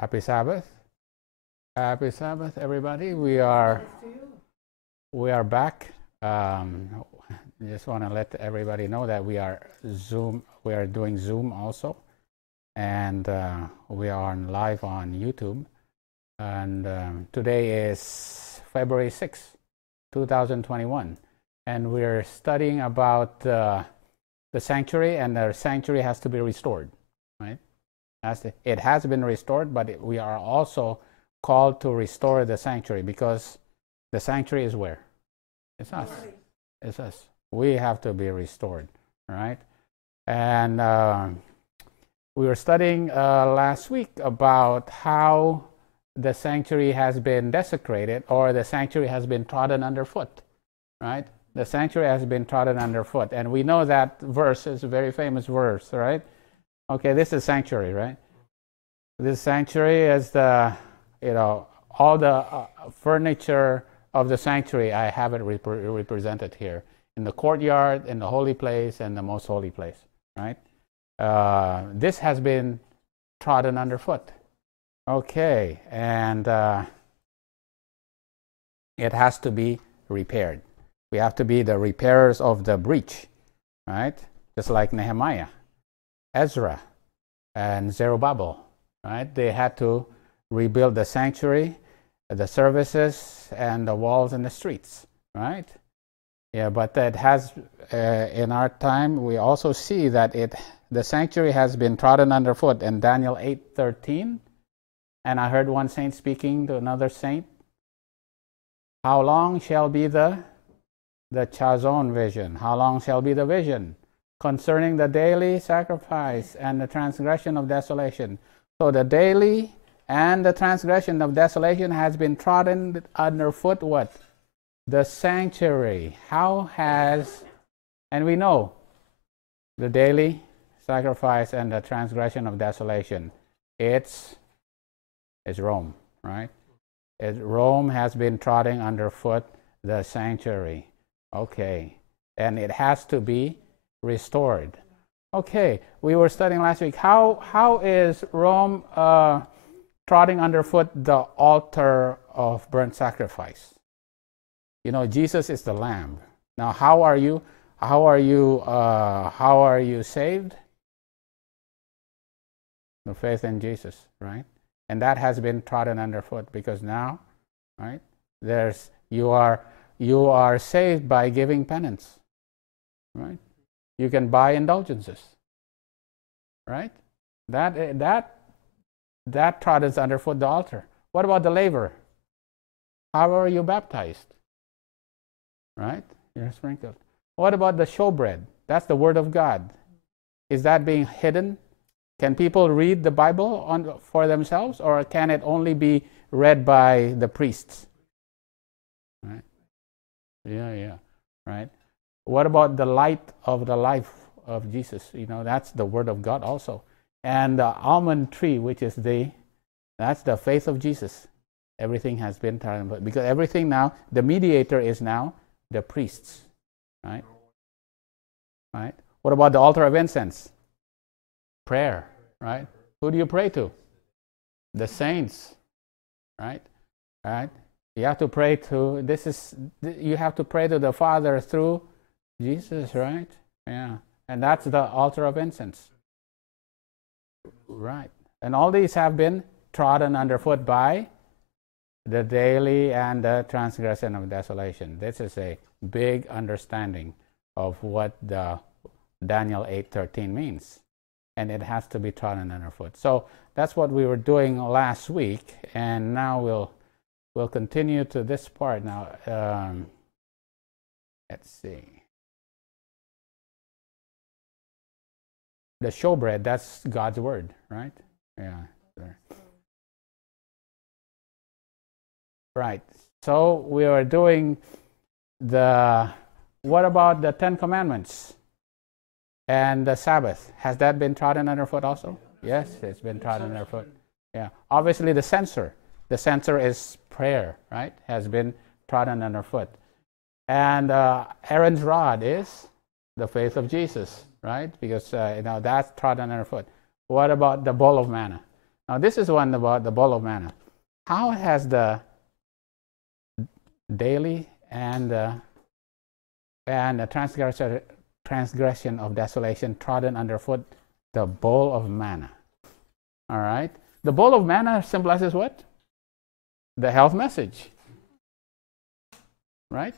Happy Sabbath. Happy Sabbath, everybody. We are back. Just want to let everybody know that we are doing Zoom also, and we are live on YouTube. And today is February 6th, 2021, and we're studying about the sanctuary, and the sanctuary has to be restored, right? It has been restored, but we are also called to restore the sanctuary, because the sanctuary is where? It's us. It's us. We have to be restored, right? And we were studying last week about how the sanctuary has been desecrated, or the sanctuary has been trodden underfoot, right? The sanctuary has been trodden underfoot, and we know that verse is a very famous verse, right? Okay, this is sanctuary, right? This sanctuary is the, all the furniture of the sanctuary. I have it represented here in the courtyard, in the holy place, and the most holy place, right? This has been trodden underfoot. Okay, and it has to be repaired. We have to be the repairers of the breach, right? Just like Nehemiah, Ezra, and Zerubbabel, right? They had to rebuild the sanctuary, the services, and the walls and the streets, right? Yeah, but that has, in our time, we also see that the sanctuary has been trodden underfoot in Daniel 8:13. And I heard one saint speaking to another saint. How long shall be the Chazon vision? How long shall be the vision concerning the daily sacrifice and the transgression of desolation? So the daily and the transgression of desolation has been trodden underfoot. What? The sanctuary. And we know the daily sacrifice and the transgression of desolation. It's Rome, right? Rome has been trodden underfoot the sanctuary. Okay, and it has to be restored. Okay, we were studying last week. How is Rome trotting underfoot the altar of burnt sacrifice? Jesus is the Lamb. Now, how are you saved? The faith in Jesus, right? And that has been trodden underfoot, because now, right? You are saved by giving penance, right? You can buy indulgences, right? That troddens underfoot the altar. What about the laver? How are you baptized? Right? You're sprinkled. What about the showbread? That's the word of God. Is that being hidden? Can people read the Bible for themselves, or can it only be read by the priests? Right? Yeah. Right? What about the light of the life of Jesus? That's the word of God also. And the almond tree, which is that's the faith of Jesus. Everything has been turned, because everything now, the mediator is now the priests. Right? Right? What about the altar of incense? Prayer, right? Who do you pray to? The saints, right? Right? You have to pray to, you have to pray to the Father through Jesus, right? Yeah. And that's the altar of incense. Right. And all these have been trodden underfoot by the daily and the transgression of desolation. This is a big understanding of what the Daniel 8:13 means. And it has to be trodden underfoot. So that's what we were doing last week, and now we'll continue to this part now. Let's see. The showbread, that's God's word, right? Yeah. Right. So we are doing what about the 10 Commandments? And the Sabbath, has that been trodden underfoot also? Yes, it's been trodden underfoot. Yeah. Obviously, the censer is prayer, right? Has been trodden underfoot. And Aaron's rod is the faith of Jesus, right? Because that's trodden underfoot. What about the bowl of manna? Now this is one about the bowl of manna. How has the daily and the transgression of desolation trodden underfoot the bowl of manna? All right. The bowl of manna symbolizes what? The health message. Right?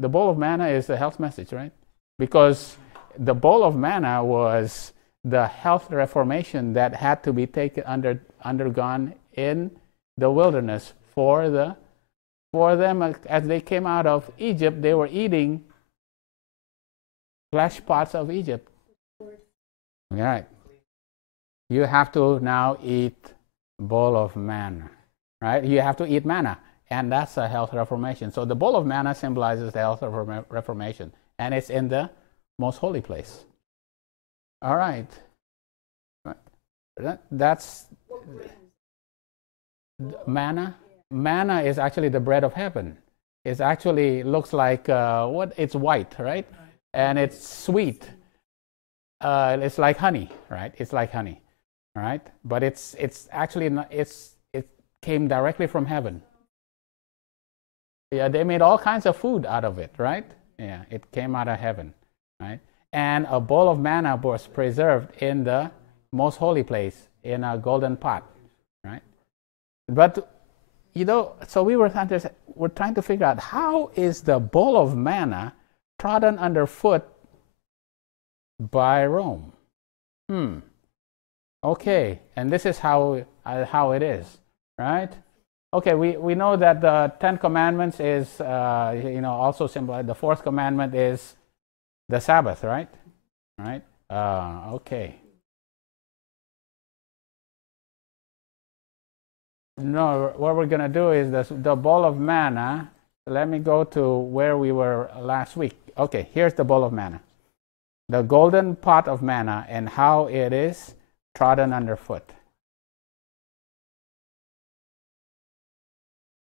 The bowl of manna is the health message, right? Because the bowl of manna was the health reformation that had to be undergone in the wilderness for them as they came out of Egypt. They were eating flesh pots of Egypt. All right. You have to now eat bowl of manna, right? You have to eat manna, and that's a health reformation. So the bowl of manna symbolizes the health reformation, and it's in the most holy place. All right. That's manna. Manna is actually the bread of heaven. It actually looks like it's white, right? And it's sweet. It's like honey, right? It's like honey, right? But it's actually not, it came directly from heaven. Yeah, they made all kinds of food out of it, right? Yeah, it came out of heaven, right? And a bowl of manna was preserved in the most holy place in a golden pot, right? But so we were trying to figure out, how is the bowl of manna trodden underfoot by Rome? Okay, and this is how it is, right? Okay, we know that the 10 Commandments is also symbol. The 4th commandment is the Sabbath, right? Right? Okay. No, what we're going to do is the bowl of manna. Let me go to where we were last week. Okay, here's the bowl of manna. The golden pot of manna and how it is trodden underfoot.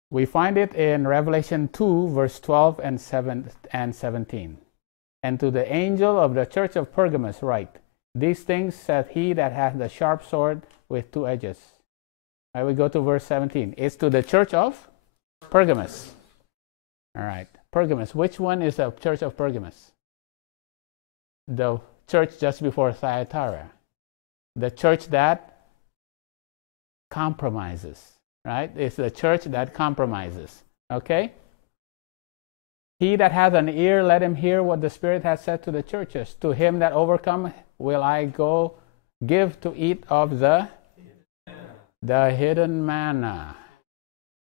We find it in Revelation 2, verse 12 and 17. And to the angel of the church of Pergamos write, these things saith he that hath the sharp sword with 2 edges. I will go to verse 17. It's to the church of Pergamos. All right, Pergamos. Which one is the church of Pergamos? The church just before Thyatira. The church that compromises, right? It's the church that compromises, okay? He that hath an ear, let him hear what the Spirit hath said to the churches. To him that overcome will I go give to eat of the hidden manna.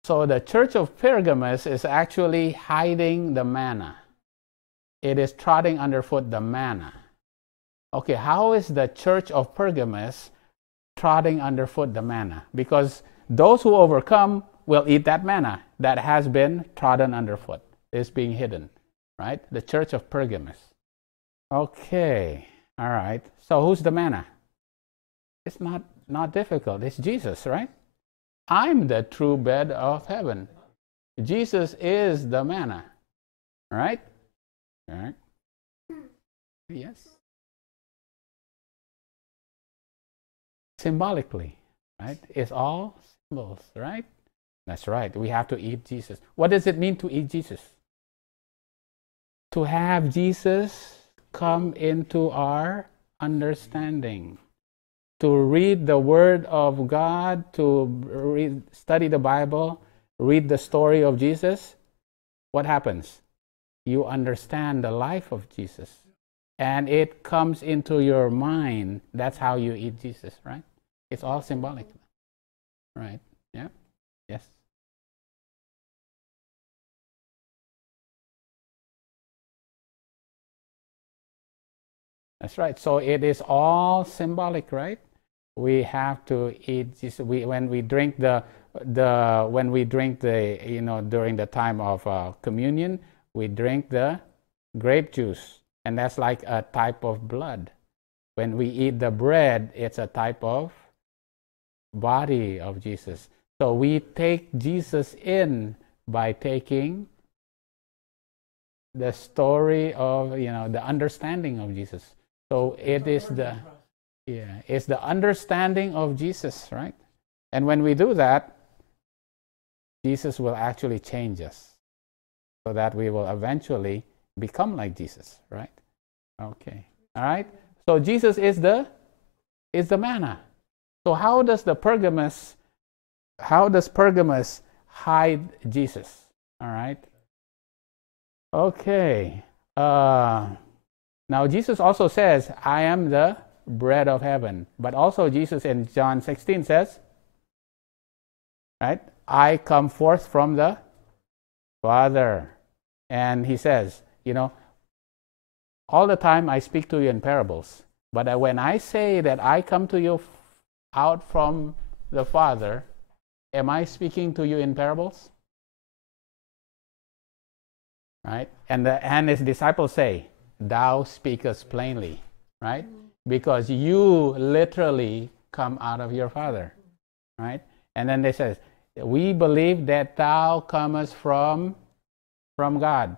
So the church of Pergamos is actually hiding the manna. It is trotting underfoot the manna. Okay, how is the church of Pergamos trotting underfoot the manna? Because those who overcome will eat that manna that has been trodden underfoot. It's being hidden, right? The church of Pergamos. Okay, all right. So who's the manna? It's not difficult. It's Jesus, right? I'm the true bread of heaven. Jesus is the manna, right? All right. Yes. Symbolically, right? It's all symbols, right? That's right. We have to eat Jesus. What does it mean to eat Jesus? To have Jesus come into our understanding. To read the Word of God, to study the Bible, read the story of Jesus. What happens? You understand the life of Jesus. And it comes into your mind. That's how you eat Jesus, right? It's all symbolic, right? Yeah? Yes? That's right. So it is all symbolic, right? We have to eat Jesus. When we drink the during the time of communion, we drink the grape juice, and that's like a type of blood. When we eat the bread, it's a type of body of Jesus. So we take Jesus in by taking the story of the understanding of Jesus. So it is it's the understanding of Jesus, right? And when we do that, Jesus will actually change us so that we will eventually become like Jesus, right? Okay. All right. So Jesus is the manna. So how does Pergamos hide Jesus? All right. Okay. Now Jesus also says, I am the bread of heaven. But also Jesus in John 16 says, right, I come forth from the Father. And he says, all the time I speak to you in parables. But when I say that I come to you out from the Father, am I speaking to you in parables? Right? And his disciples say, thou speakest plainly, right? Because you literally come out of your Father, right? And then they say, we believe that thou comest from God.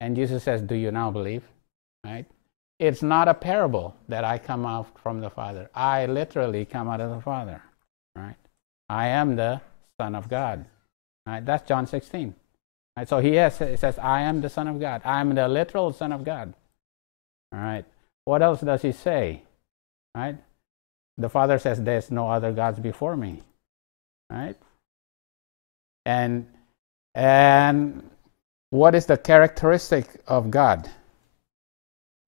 And Jesus says, do you now believe? Right? It's not a parable that I come out from the Father. I literally come out of the Father, right? I am the Son of God, right? That's John 16. Right? So it says, I am the Son of God. I am the literal Son of God. All right. What else does he say? Right? The Father says, there's no other gods before me. Right? And what is the characteristic of God?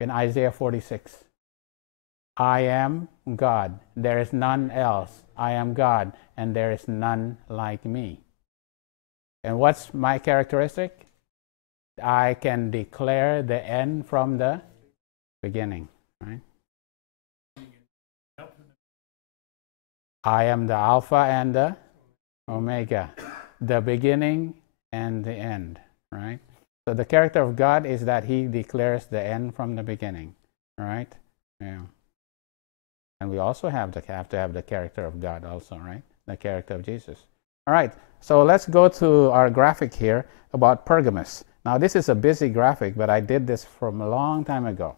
In Isaiah 46, I am God. There is none else. I am God, and there is none like me. And what's my characteristic? I can declare the end from the beginning. Right? I am the Alpha and the Omega, the beginning and the end. Right? So the character of God is that he declares the end from the beginning. Right? Yeah. And we also have to have the character of God also, right? The character of Jesus. All right. So let's go to our graphic here about Pergamos. Now this is a busy graphic, but I did this from a long time ago.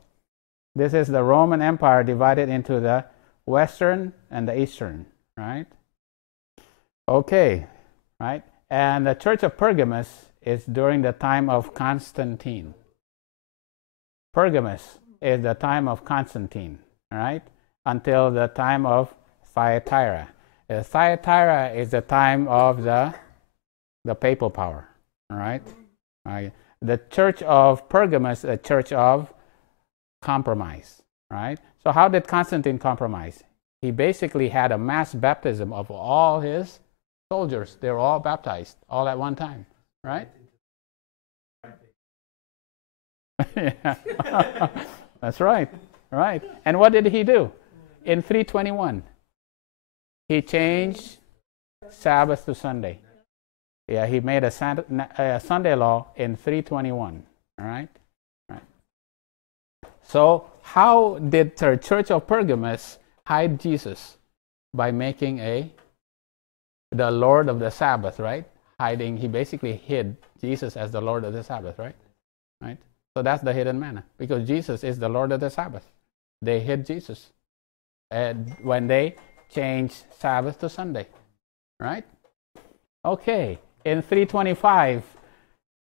This is the Roman Empire divided into the Western and the Eastern, right? Okay, right? And the Church of Pergamos is during the time of Constantine. Pergamos is the time of Constantine, right? Until the time of Thyatira. Thyatira is the time of the papal power, right? The Church of Pergamos is a church of compromise, right? So how did Constantine compromise? He basically had a mass baptism of all his soldiers. They were all baptized all at one time, right? Yeah. That's right, right. And what did he do? In 321, he changed Sabbath to Sunday. Yeah, he made a Sunday law in 321, all right? Right. So how did the Church of Pergamos hide Jesus? By making the Lord of the Sabbath, right? He basically hid Jesus as the Lord of the Sabbath, right? Right? So that's the hidden manna, because Jesus is the Lord of the Sabbath. They hid Jesus when they changed Sabbath to Sunday, right? Okay, in 325,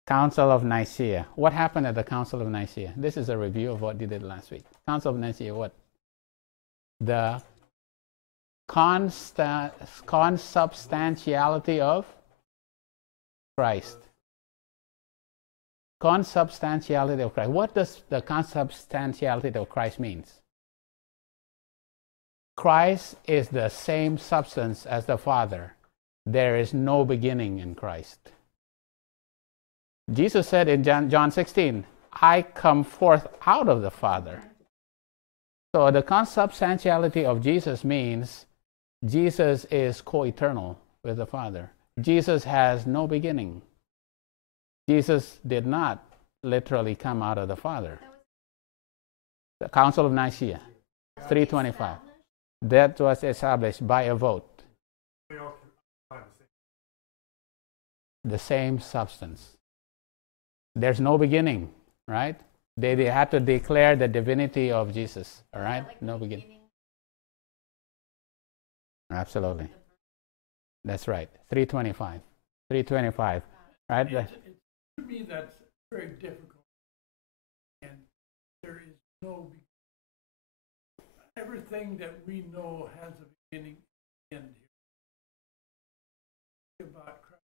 Council of Nicea. What happened at the Council of Nicea? This is a review of what we did last week. Council of Nicea, what? The consubstantiality of Christ. Consubstantiality of Christ. What does the consubstantiality of Christ means? Christ is the same substance as the Father. There is no beginning in Christ. Jesus said in John 16, I come forth out of the Father. So the consubstantiality of Jesus means Jesus is co-eternal with the Father. Jesus has no beginning. Jesus did not literally come out of the Father. The Council of Nicea, 325. That was established by a vote. The same substance. There's no beginning, right? They had to declare the divinity of Jesus, all right? No beginning. Absolutely. That's right. 325. 325. Right? To me, that's very difficult. And there is no everything that we know has a beginning and end here. About Christ.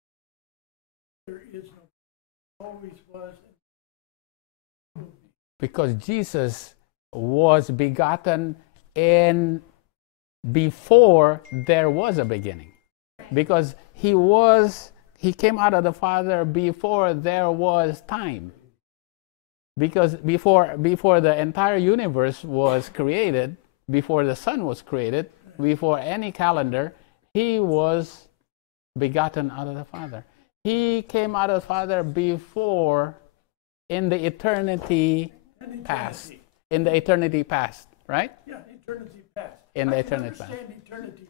There is no, always was, and will be. Because Jesus was begotten in before there was a beginning. Because he came out of the Father before there was time. Because before the entire universe was created, before the sun was created, before any calendar, he was begotten out of the Father. He came out of the Father before, in the eternity past. In the eternity past, right? Yeah, eternity past. In the eternity past. I can understand eternity,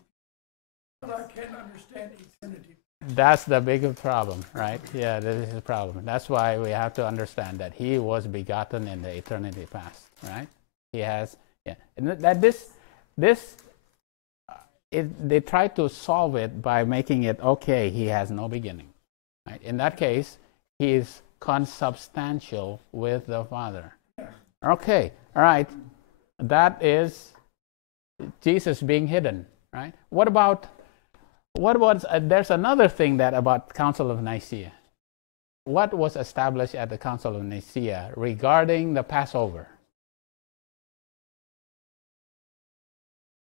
but I can't understand eternity. That's the big problem, right? Yeah, this is the problem. That's why we have to understand that he was begotten in the eternity past, right? He has, yeah. And that they try to solve it by making it, okay, he has no beginning. Right? In that case, he is consubstantial with the Father. Okay, all right. That is Jesus being hidden, right? What about there's another thing that about Council of Nicea. What was established at the Council of Nicea regarding the Passover?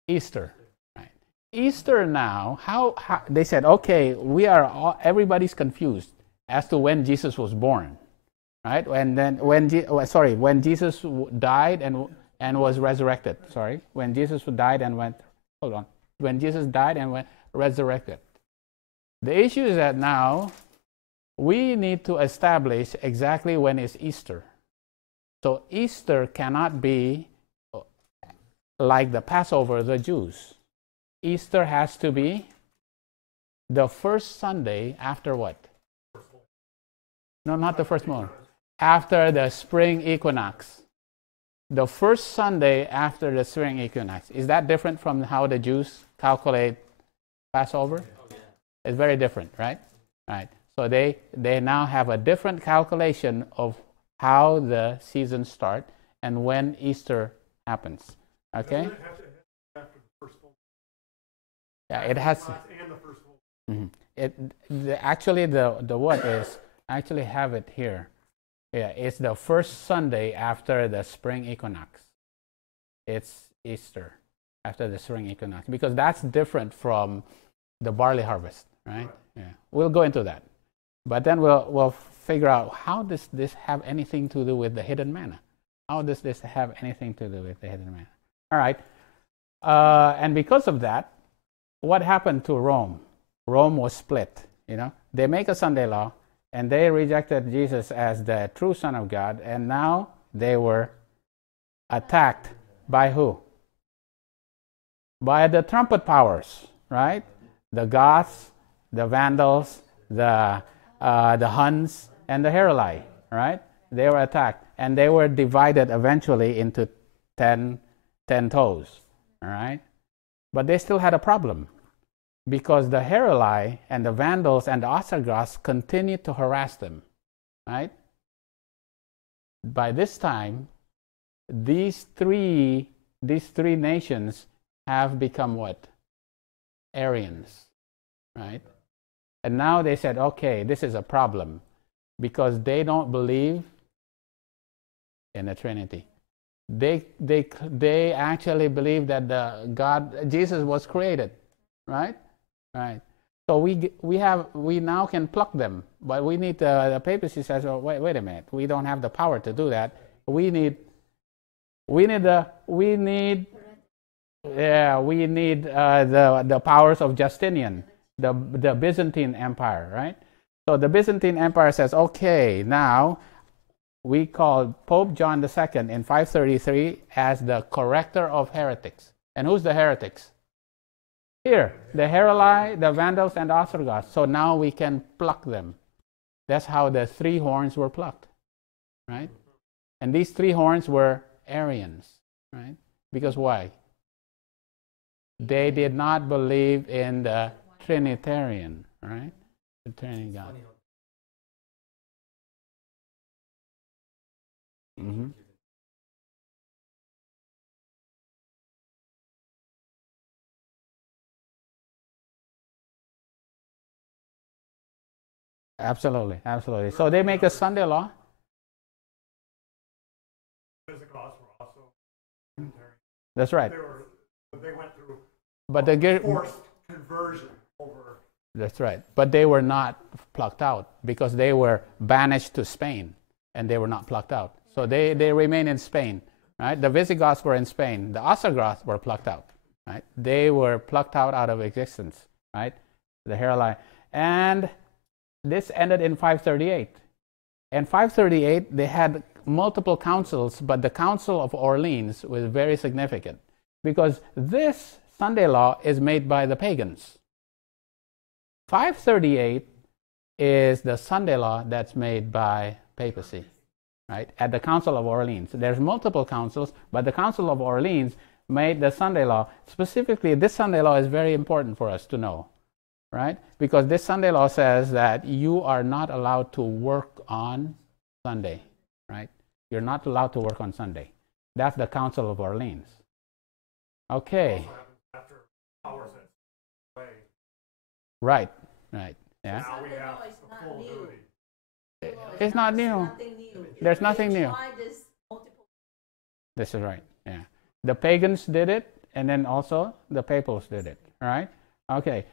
Easter, right? Easter now, how they said, okay, everybody's confused as to when Jesus was born, right? And then when Jesus died and was resurrected. When Jesus died and went. Hold on. When Jesus died and went resurrected. The issue is that now we need to establish exactly when is Easter. So Easter cannot be like the Passover of the Jews. Easter has to be the first Sunday after what? No, not the first moon. After the spring equinox. The first Sunday after the spring equinox. Is that different from how the Jews calculate Passover? It's very different, right? Right. So they now have a different calculation of how the seasons start and when Easter happens. Okay? Yeah, it has. Actually, the what is actually have it here. Yeah, it's the first Sunday after the spring equinox. It's Easter after the spring equinox because that's different from the barley harvest, right? Yeah, we'll go into that, but then we'll figure out how does this have anything to do with the hidden manna? How does this have anything to do with the hidden manna? All right, and because of that, what happened to Rome? Rome was split. They make a Sunday law, and they rejected Jesus as the true Son of God, and now they were attacked by who? By the trumpet powers, right? The Goths, the Vandals, the Huns, and the Heruli, right? They were attacked, and they were divided eventually into 10 toes, all right? But they still had a problem because the Heruli and the Vandals and the Ostrogoths continued to harass them, right? By this time, these three nations have become what? Arians, right? And now they said, okay, this is a problem because they don't believe in the Trinity. They actually believe that Jesus was created, right? Right. So we now can pluck them, but we need the papacy says, oh, wait a minute, we don't have the power to do that. We need the powers of Justinian, the Byzantine Empire, right? So the Byzantine Empire says, okay, now we call Pope John II in 533 as the corrector of heretics. And who's the heretics? Here, the Heruli, the Vandals, and the Ostrogoths. So now we can pluck them. That's how the three horns were plucked, right? And these three horns were Arians, right? Because why? They did not believe in the Trinitarian, right? The Trinity God. Mm-hmm. Absolutely, absolutely. So they make a Sunday law. Visigoths were also Trinitarian. That's right. They went through But the forced conversion over. That's right. But they were not plucked out because they were banished to Spain and they were not plucked out. So they remain in Spain, right? The Visigoths were in Spain. The Ostrogoths were plucked out, right? They were plucked out of existence, right? The hairline. And this ended in 538. In 538, they had multiple councils, but the Council of Orleans was very significant because this Sunday law is made by the pagans. 538 is the Sunday law that's made by papacy, right? At the Council of Orleans. There's multiple councils, but the Council of Orleans made the Sunday law. Specifically, this Sunday law is very important for us to know, right? Because this Sunday law says that you are not allowed to work on Sunday, right? You're not allowed to work on Sunday. That's the Council of Orleans. Okay. After powers that way. Right, right, yeah. Now we have the full duty. It's not new. There's nothing new. This is right, yeah. The pagans did it, and then also the papals did it, right? Okay,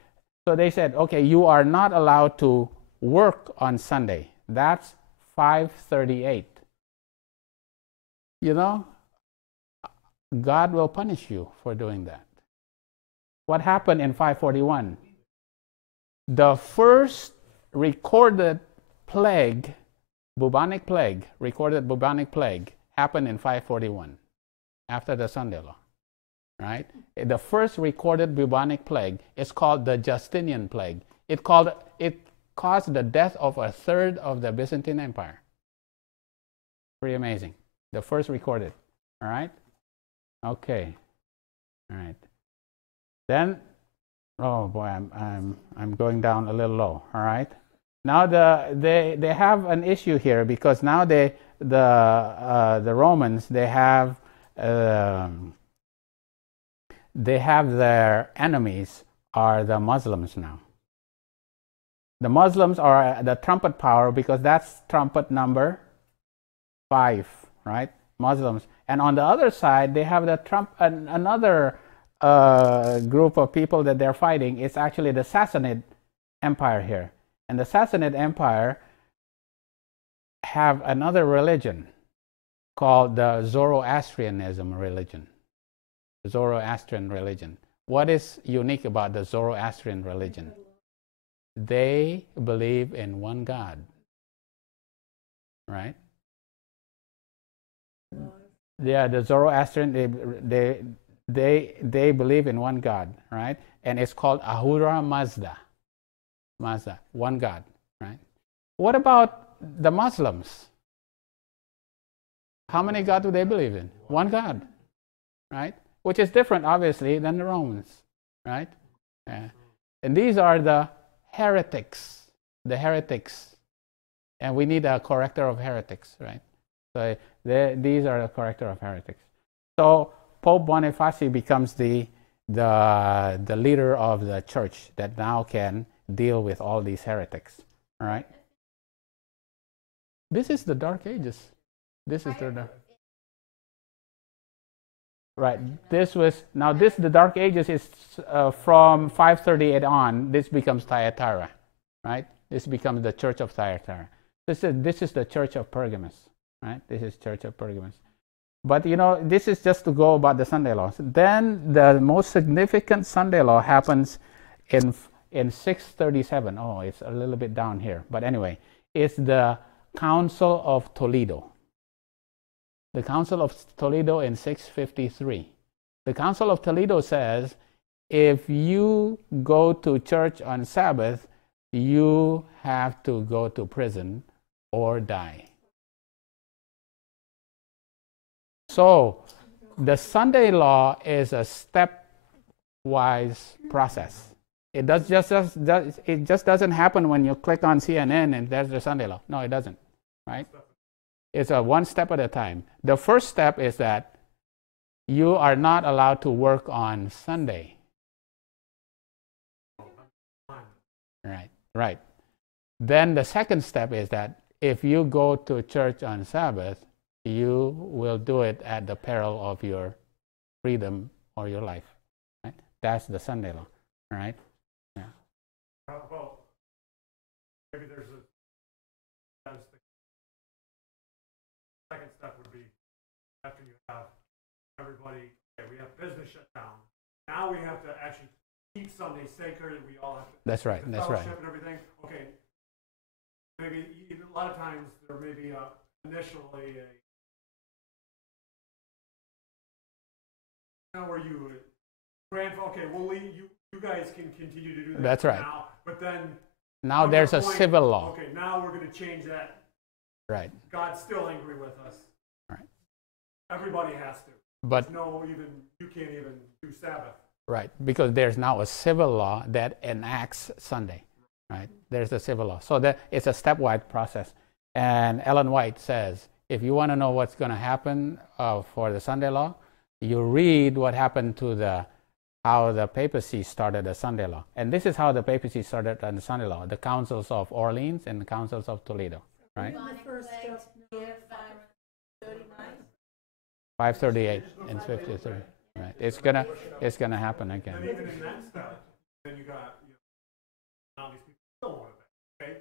so they said, okay, you are not allowed to work on Sunday. That's 538. You know, God will punish you for doing that. What happened in 541? The first recorded plague, bubonic plague, recorded bubonic plague, happened in 541, after the Sunday law, right? The first recorded bubonic plague is called the Justinian plague. It caused the death of a third of the Byzantine Empire. Pretty amazing. The first recorded, all right? Okay, all right. Then, oh boy, I'm going down a little low. All right. Now they have an issue here because now the Romans they have their enemies are the Muslims now. The Muslims are the trumpet power because that's trumpet number 5, right? Muslims. And on the other side, they have the another group of people that they're fighting. It's actually the Sassanid Empire here. And the Sassanid Empire have another religion called the Zoroastrianism religion. Zoroastrian religion. What is unique about the Zoroastrian religion? They believe in one God, right? Yeah, the Zoroastrian, they believe in one God, right? And it's called Ahura Mazda. Mazda, one God, right? What about the Muslims? How many gods do they believe in? One God, right? Which is different, obviously, than the Romans, right? Yeah. And these are the heretics, and we need a corrector of heretics, right? So these are the corrector of heretics. So Pope Boniface becomes the leader of the church that now can deal with all these heretics. All right. This is the Dark Ages. This is the right. The Dark Ages is from 538 on. This becomes Thyatira, right? This becomes the Church of Thyatira. This is the Church of Pergamos, right? This is Church of Pergamos. But you know, this is just to go about the Sunday laws. Then the most significant Sunday law happens in 637. Oh, it's a little bit down here. But anyway, it's the Council of Toledo. The Council of Toledo in 653. The Council of Toledo says, if you go to church on Sabbath, you have to go to prison or die. So the Sunday law is a stepwise process. It it just doesn't happen when you click on CNN and there's the Sunday law. No, it doesn't. Right? It's a one step at a time. The first step is that you are not allowed to work on Sunday. Right. Then the second step is that if you go to church on Sabbath, you will do it at the peril of your freedom or your life. Right? That's the Sunday law. Right? Yeah. Well, maybe there's a second step would be after you have everybody, okay, we have business shut down. Now we have to actually keep Sunday sacred. We all have to. That's right. That's right. And everything. Okay. Maybe a lot of times there may be initially where you okay, we'll leave you guys can continue to do that. That's right. Now, but then now there's a civil law. Okay, now we're going to change that. Right. God's still angry with us. Right. Everybody has to. But you can't even do Sabbath. Right, because there's now a civil law that enacts Sunday. Right, there's a civil law, so that it's a stepwise process. And Ellen White says, if you want to know what's going to happen for the Sunday law, you read what happened to how the papacy started the Sunday law. And this is how the papacy started the Sunday law: the councils of Orleans and the councils of Toledo. Right. 538 and 53. Right. It's gonna happen again. And even in that step, then you got now these people still want it. Okay,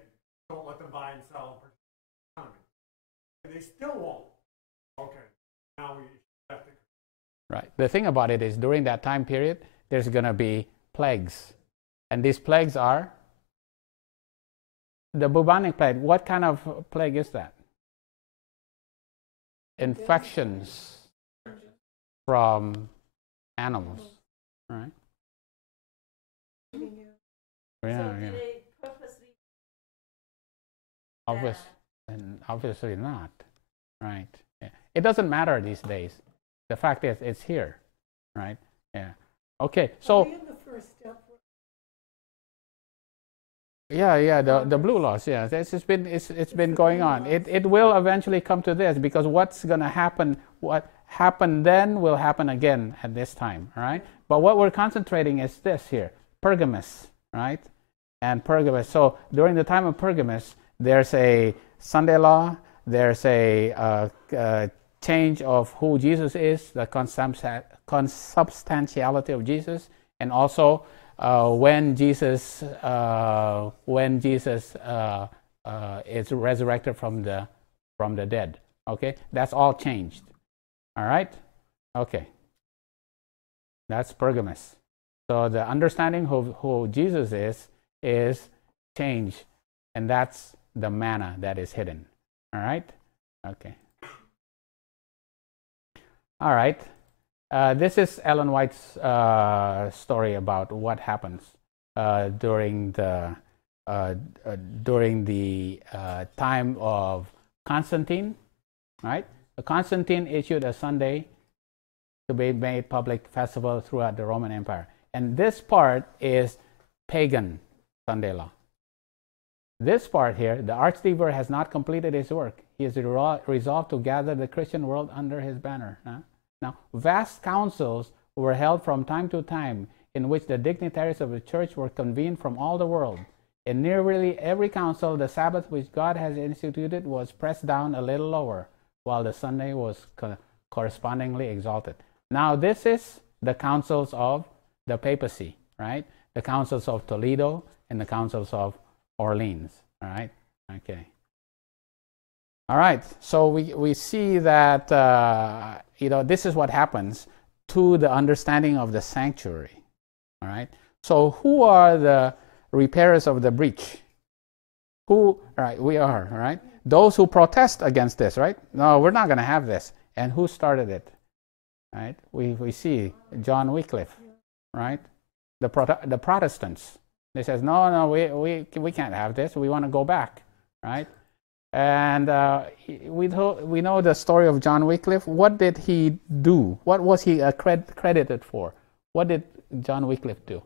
don't let them buy and sell economy, and they still won't. Okay, now we have to. Right. The thing about it is, during that time period, there's gonna be plagues, and these plagues are the bubonic plague. What kind of plague is that? Infections from animals, right? Yeah. Obviously not, right? Yeah. It doesn't matter these days. The fact is, it's here, right? Yeah. Okay. So. In the first step. Yeah. The blue laws. Yeah, it's been going on. It will eventually come to this, because what's going to happen? What happened then will happen again at this time. All right. But what we're concentrating is this here, Pergamos, right? And Pergamos. So during the time of Pergamos, there's a Sunday law. There's a change of who Jesus is, the consubstantiality of Jesus, and also when Jesus is resurrected from the dead. Okay, that's all changed. All right. Okay. That's Pergamos. So the understanding of who Jesus is changed, and that's the manna that is hidden. All right. Okay. All right. This is Ellen White's story about what happens during the time of Constantine. Right. Constantine issued a Sunday to be made public festival throughout the Roman Empire. And this part is pagan Sunday law. This part here, the Archdeacon has not completed his work. He is resolved to gather the Christian world under his banner. Now, vast councils were held from time to time in which the dignitaries of the church were convened from all the world. In nearly every council, the Sabbath which God has instituted was pressed down a little lower, while the Sunday was correspondingly exalted. Now, this is the councils of the papacy, right? The councils of Toledo and the councils of Orleans, all right? Okay. All right, so we see that, this is what happens to the understanding of the sanctuary, all right? So who are the repairers of the breach? Who, all right, we are, all right? Those who protest against this, right? No, we're not going to have this. And who started it, right? We see John Wycliffe, right? The Protestants. They says, no, we can't have this. We want to go back, right? And we know the story of John Wycliffe. What did he do? What was he credited for? What did John Wycliffe do?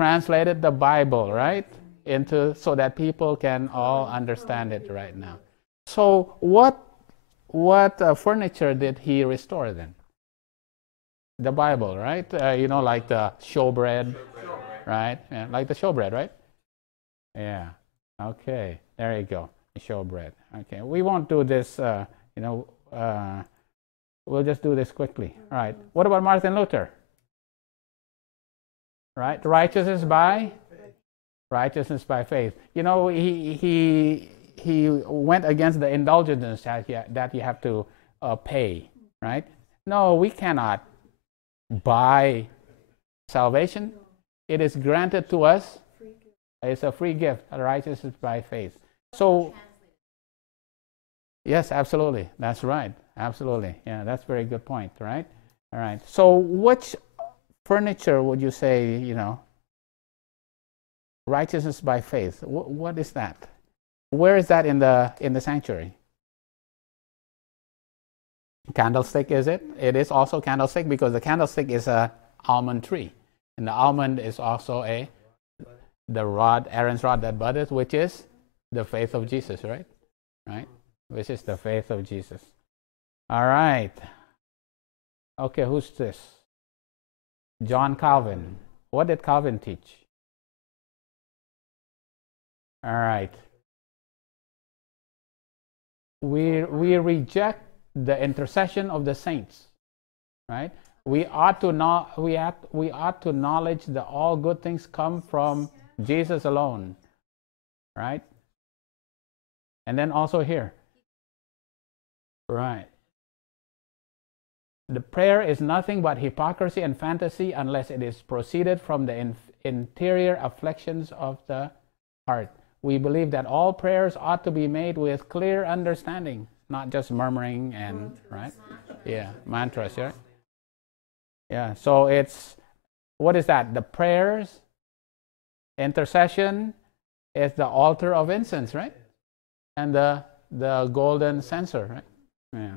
translated the Bible, right, into so that people can all understand it right now. So what furniture did he restore then? The Bible, right? Like the showbread, right? Yeah, like the showbread, right? Yeah. Okay. There you go. Showbread. Okay. We won't do this. We'll just do this quickly. All right. What about Martin Luther? Right. Righteousness by faith. He went against the indulgences that you have to pay. Right. No, we cannot buy salvation. It is granted to us. It's a free gift. Righteousness by faith. So, yes, absolutely. That's right. Absolutely. Yeah, that's a very good point, right? All right. So, which furniture would you say, righteousness by faith? What is that? Where is that in the sanctuary? Candlestick, is it? It is also candlestick because the candlestick is a almond tree, and the almond is also the rod, Aaron's rod that buddeth, which is the faith of Jesus, right? Right? Which is the faith of Jesus. All right. Okay, who's this? John Calvin. What did Calvin teach? All right. We reject the intercession of the saints, right? We ought to acknowledge that all good things come from Jesus alone, right? And then also here, right? The prayer is nothing but hypocrisy and fantasy unless it is proceeded from the interior afflictions of the heart. We believe that all prayers ought to be made with clear understanding, not just murmuring and, right? Yeah, mantras, right? Yeah, so it's, what is that? The prayers, intercession is the altar of incense, right? And the golden censer, right? Yeah.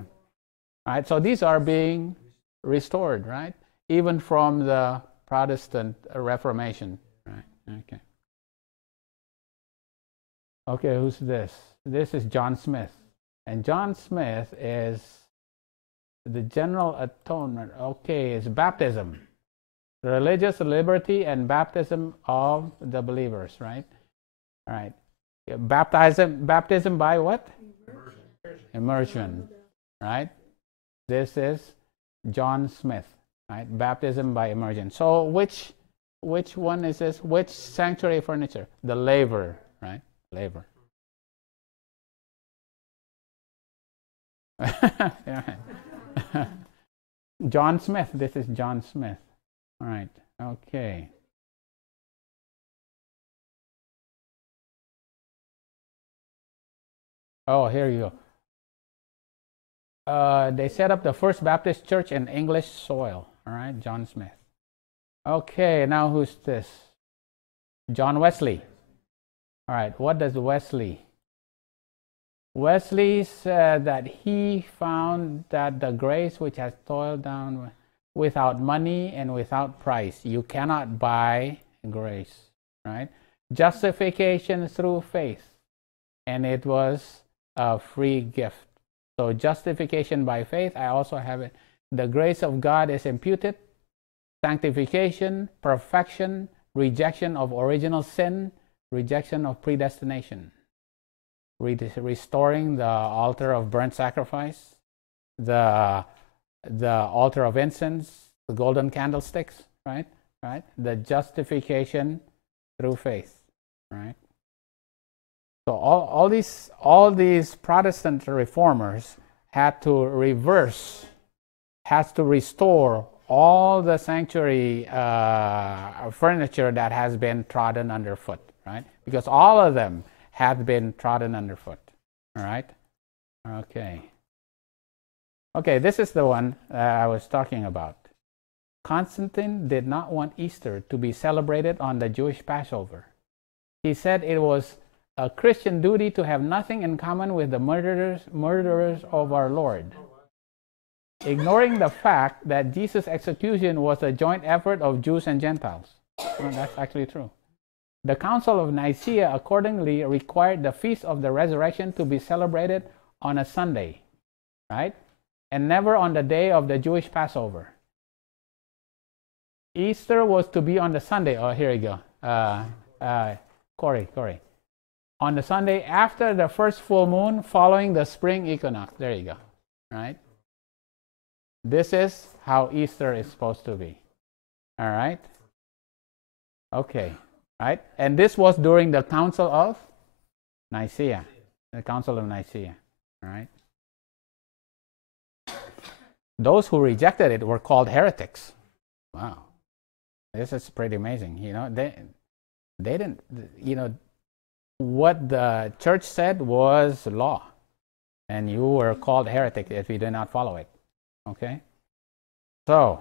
All right, so these are being restored, right? Even from the Protestant Reformation, right? Okay. Okay, who's this? This is John Smith. And John Smith is the general atonement. Okay, it's baptism. Religious liberty and baptism of the believers, right? All right. Baptism by what? Immersion. Right? This is John Smith, right? Baptism by immersion. So which one is this? Which sanctuary furniture? The laver, right? Laver. John Smith. This is John Smith. All right. Okay. Oh, here you go. They set up the First Baptist Church in English soil. All right, John Smith. Okay, now who's this? John Wesley. All right, what does Wesley? Wesley said that he found that the grace which has toiled down without money and without price. You cannot buy grace, right? Justification through faith. And it was a free gift. So justification by faith, I also have it. The grace of God is imputed. Sanctification, perfection, rejection of original sin, rejection of predestination. Restoring the altar of burnt sacrifice, the altar of incense, the golden candlesticks, right? The justification through faith, right? So all these Protestant reformers had to restore all the sanctuary furniture that has been trodden underfoot, right? Because all of them had been trodden underfoot. All right? Okay. Okay, this is the one I was talking about. Constantine did not want Easter to be celebrated on the Jewish Passover. He said it was a Christian duty to have nothing in common with the murderers of our Lord, ignoring the fact that Jesus' execution was a joint effort of Jews and Gentiles. Well, that's actually true. The Council of Nicea accordingly required the Feast of the Resurrection to be celebrated on a Sunday, right? And never on the day of the Jewish Passover. Easter was to be on the Sunday. Oh, here we go. Corey. On the Sunday after the first full moon following the spring equinox. There you go. Right? This is how Easter is supposed to be. All right? Okay. Right? And this was during the Council of Nicea. The Council of Nicea. All right? Those who rejected it were called heretics. Wow. This is pretty amazing. You know, they didn't, you know, what the church said was law. And you were called heretic if you did not follow it. Okay? So,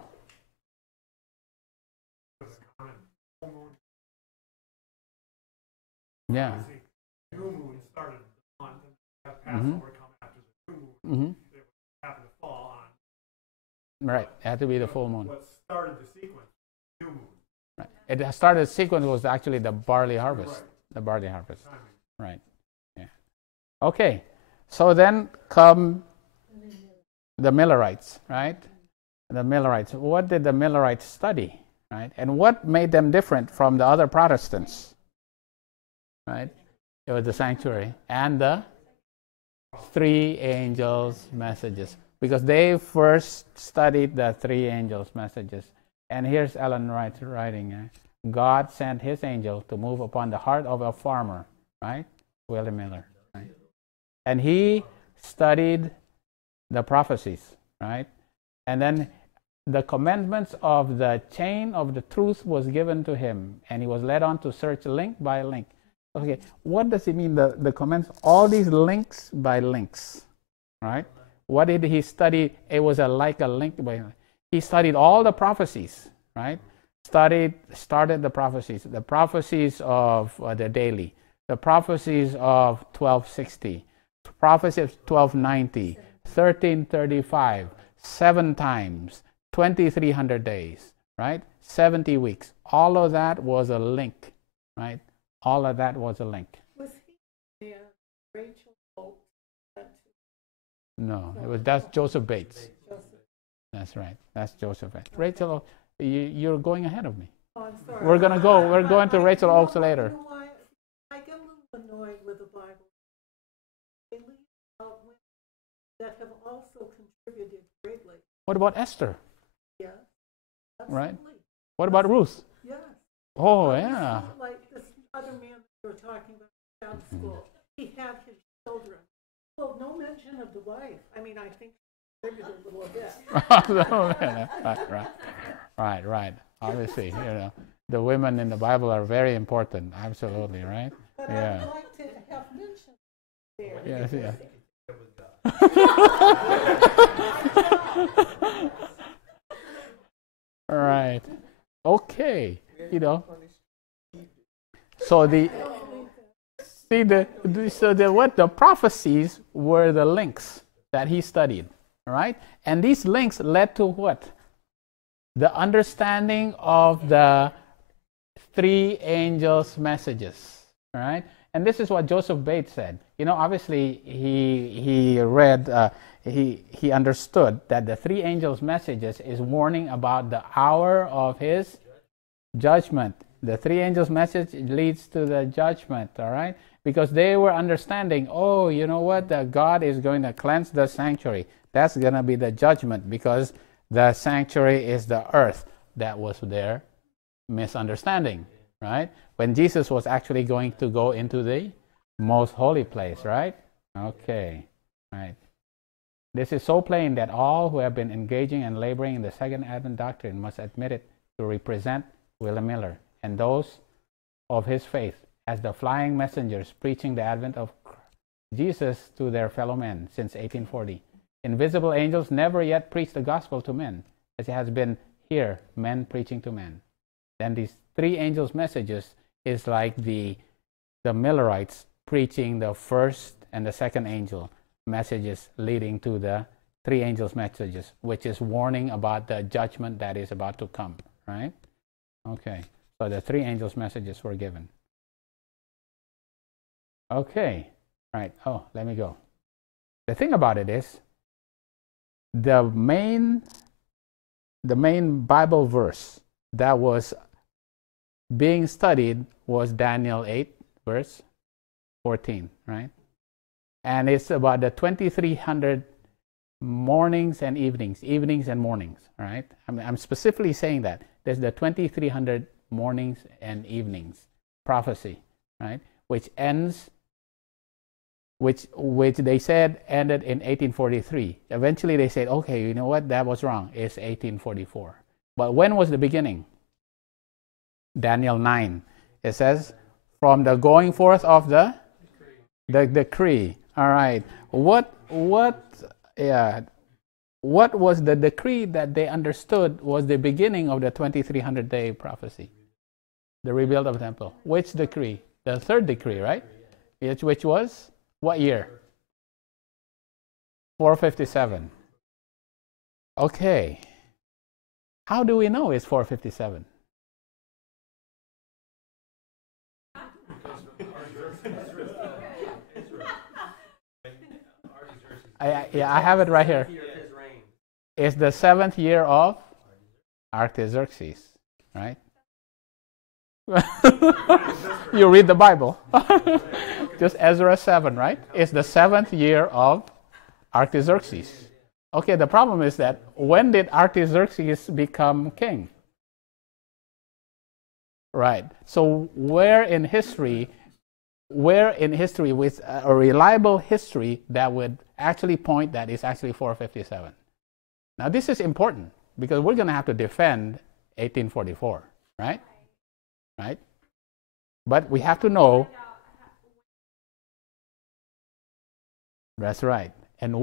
yeah. New moon started the month, and that Passover come after the new moon. It happened to fall on. Right. It had to be the full moon. What started the sequence? New moon. Right. It started the sequence was actually the barley harvest. Right. The barley harvest. Right. Yeah. Okay. So then come the Millerites, right? The Millerites. What did the Millerites study? Right? And what made them different from the other Protestants? Right? It was the sanctuary and the three angels' messages. Because they first studied the three angels' messages. And here's Ellen White writing. God sent his angel to move upon the heart of a farmer, right? William Miller. Right? And he studied the prophecies, right? And then the commandments of the chain of the truth was given to him. And he was led on to search link by link. Okay, what does it mean, the comments? All these links by links, right? What did he study? It was like a link by link. He studied all the prophecies, right? Started the prophecies of the daily, the prophecies of 1260, prophecies of 1290, 1335, 7 times, 2300 days, right? 70 weeks. All of that was a link, right? All of that was a link. Was he Rachel Oakes? No, that's Joseph Bates. That's right. That's Joseph Bates. Rachel, you're going ahead of me. Oh, I'm sorry. We're going to Rachel Oakes later. You know why? I get a little annoyed with the Bible. They leave out women that have also contributed greatly. What about Esther? Yes. Absolutely. Right. What about Ruth? Yes. Oh, yeah. Like this other man that you were talking about down at school. He had his children. Well, no mention of the wife. I mean, I think he contributed a little bit. Right. Obviously, you know, the women in the Bible are very important. Absolutely, right? But yeah. I'd like to have mentioned there. Yes, yeah. Right. Okay. You know. So the prophecies were the links that he studied, right? And these links led to what? The understanding of the three angels' messages, right? And this is what Joseph Bates said. You know, obviously he read, he understood that the three angels' messages is warning about the hour of his judgment. The three angels' message leads to the judgment, all right? Because they were understanding, oh, you know what? That God is going to cleanse the sanctuary. That's going to be the judgment because the sanctuary is the earth. That was their misunderstanding, right? When Jesus was actually going to go into the most holy place, right? Okay, right. This is so plain that all who have been engaging and laboring in the second Advent doctrine must admit it to represent William Miller and those of his faith as the flying messengers preaching the advent of Jesus to their fellow men since 1840. Invisible angels never yet preached the gospel to men, as it has been here, men preaching to men. Then these three angels' messages is like the Millerites preaching the first and the second angel messages leading to the three angels' messages, which is warning about the judgment that is about to come, right? Okay. So the 3 angels' messages were given. Okay, right. Oh, let me go. The thing about it is, the main Bible verse that was being studied was Daniel 8, verse 14, right? And it's about the 2300 mornings and evenings and mornings, all right? I'm specifically saying that. There's the 2300 mornings and evenings prophecy, right? Which ends, which they said ended in 1843. Eventually they said, okay, you know what, that was wrong. It's 1844. But when was the beginning? Daniel 9. It says, from the going forth of the decree. All right. What was the decree that they understood was the beginning of the 2300 day prophecy? The rebuild of the temple. Which decree? The 3rd decree, right? Which was what year? 457. Okay. How do we know it's 457? I have it right here. It's the 7th year of Artaxerxes, right? You read the Bible. Just Ezra 7, right? It's the 7th year of Artaxerxes. Okay, the problem is that when did Artaxerxes become king? Right. So where in history with a reliable history that would actually point that it's actually 457? Now this is important because we're going to have to defend 1844, right? Right? But we have to know. That's right. And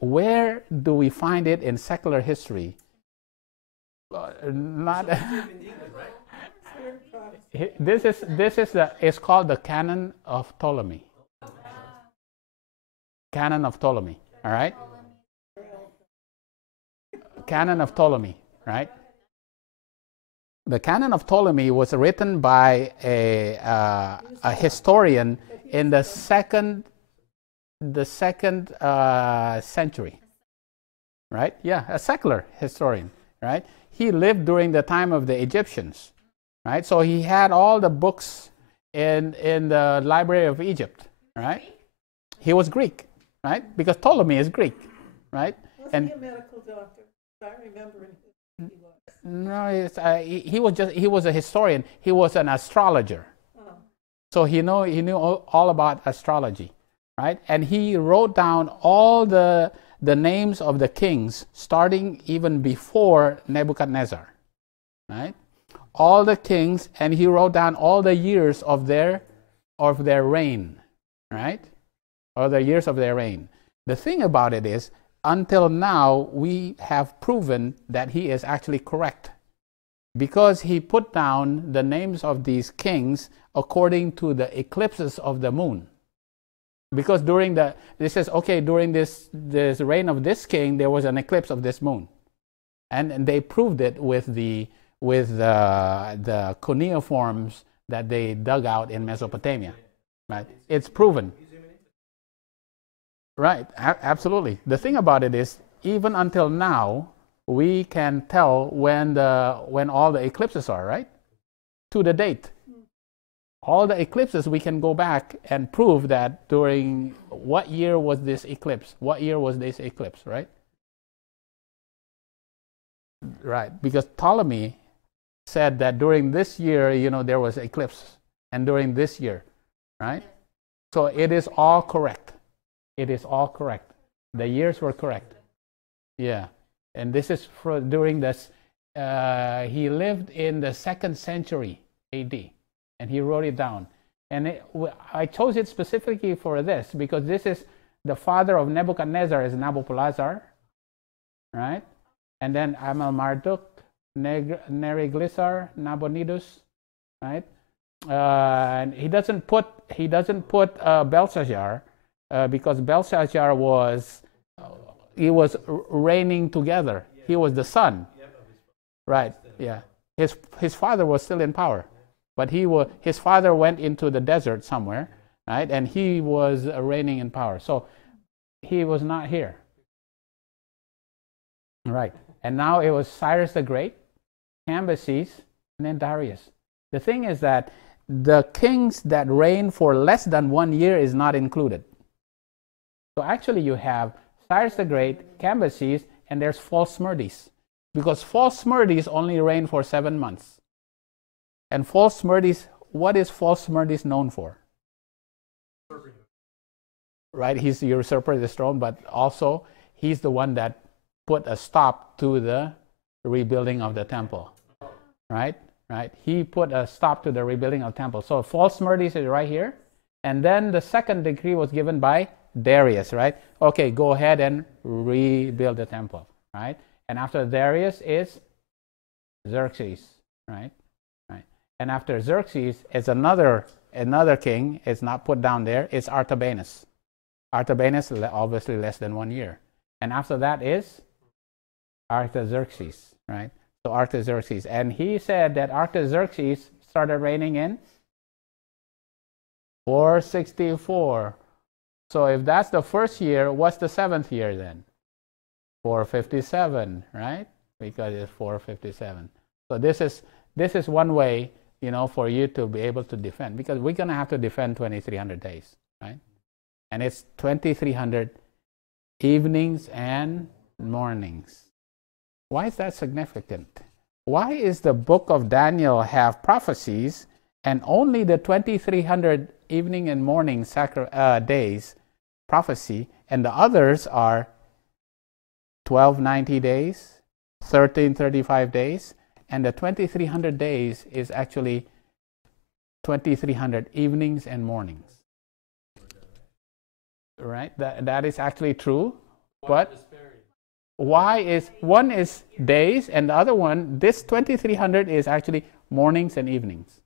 where do we find it in secular history? It's called the Canon of Ptolemy. Canon of Ptolemy, all right? Canon of Ptolemy, right? The Canon of Ptolemy was written by a historian in the second century, right? Yeah, a secular historian, right? He lived during the time of the Egyptians, right? So he had all the books in the Library of Egypt, right? He was Greek, right? Because Ptolemy is Greek, right? Wasn't he a medical doctor? I remember him. No, he was a historian. He was an astrologer. Oh. So he knew all about astrology, right? And he wrote down all the names of the kings starting even before Nebuchadnezzar, right? All the kings, and he wrote down all the years of their reign, right? Or the years of their reign. The thing about it is, until now, we have proven that he is actually correct because he put down the names of these kings according to the eclipses of the moon. Because during this reign of this king, there was an eclipse of this moon, and they proved it with the cuneiforms that they dug out in Mesopotamia. Right? It's proven. Right, absolutely. The thing about it is, even until now, we can tell when all the eclipses are, right? To the date. All the eclipses, we can go back and prove that during what year was this eclipse? What year was this eclipse, right? Right, because Ptolemy said that during this year, there was eclipse, and during this year, right? So it is all correct. It is all correct. The years were correct. Yeah. And this is during this, he lived in the 2nd century AD, and he wrote it down. And I chose it specifically for this, because this is the father of Nebuchadnezzar is Nabopolassar, right? And then Amal-Marduk, Neriglissar, Nabonidus, right? And he doesn't put Belshazzar, because Belshazzar was reigning together. He was the son, right? Yeah, his father was still in power, But his father went into the desert somewhere, right? And he was reigning in power. So he was not here. Right. And now it was Cyrus the Great, Cambyses, and then Darius. The thing is that the kings that reign for less than 1 year is not included. So actually you have Cyrus the Great, Cambyses, and there's false Smyrdes. Because false Smyrdes only reign for 7 months. And false Smyrdes, what is false Smyrdes known for? Right, he's the usurper of the throne, but also he's the one that put a stop to the rebuilding of the temple. Right? Right? He put a stop to the rebuilding of the temple. So false Smyrdes is right here. And then the second decree was given by Darius, right? Okay, go ahead and rebuild the temple, right? And after Darius is Xerxes, right? Right. And after Xerxes is another king. It's not put down there. It's Artabanus. Artabanus, obviously less than 1 year. And after that is Artaxerxes, right? So Artaxerxes. And he said that Artaxerxes started reigning in 464. So if that's the first year, what's the 7th year then? 457, right? Because it's 457. So this is one way, for you to be able to defend, because we're going to have to defend 2,300 days, right? And it's 2,300 evenings and mornings. Why is that significant? Why is the book of Daniel have prophecies and only the 2,300 evening and morning days prophecy, and the others are 1290 days, 1335 days, and the 2,300 days is actually 2,300 evenings and mornings. Right? That is actually true. But why is one is days and the other one, this 2,300 is actually mornings and evenings?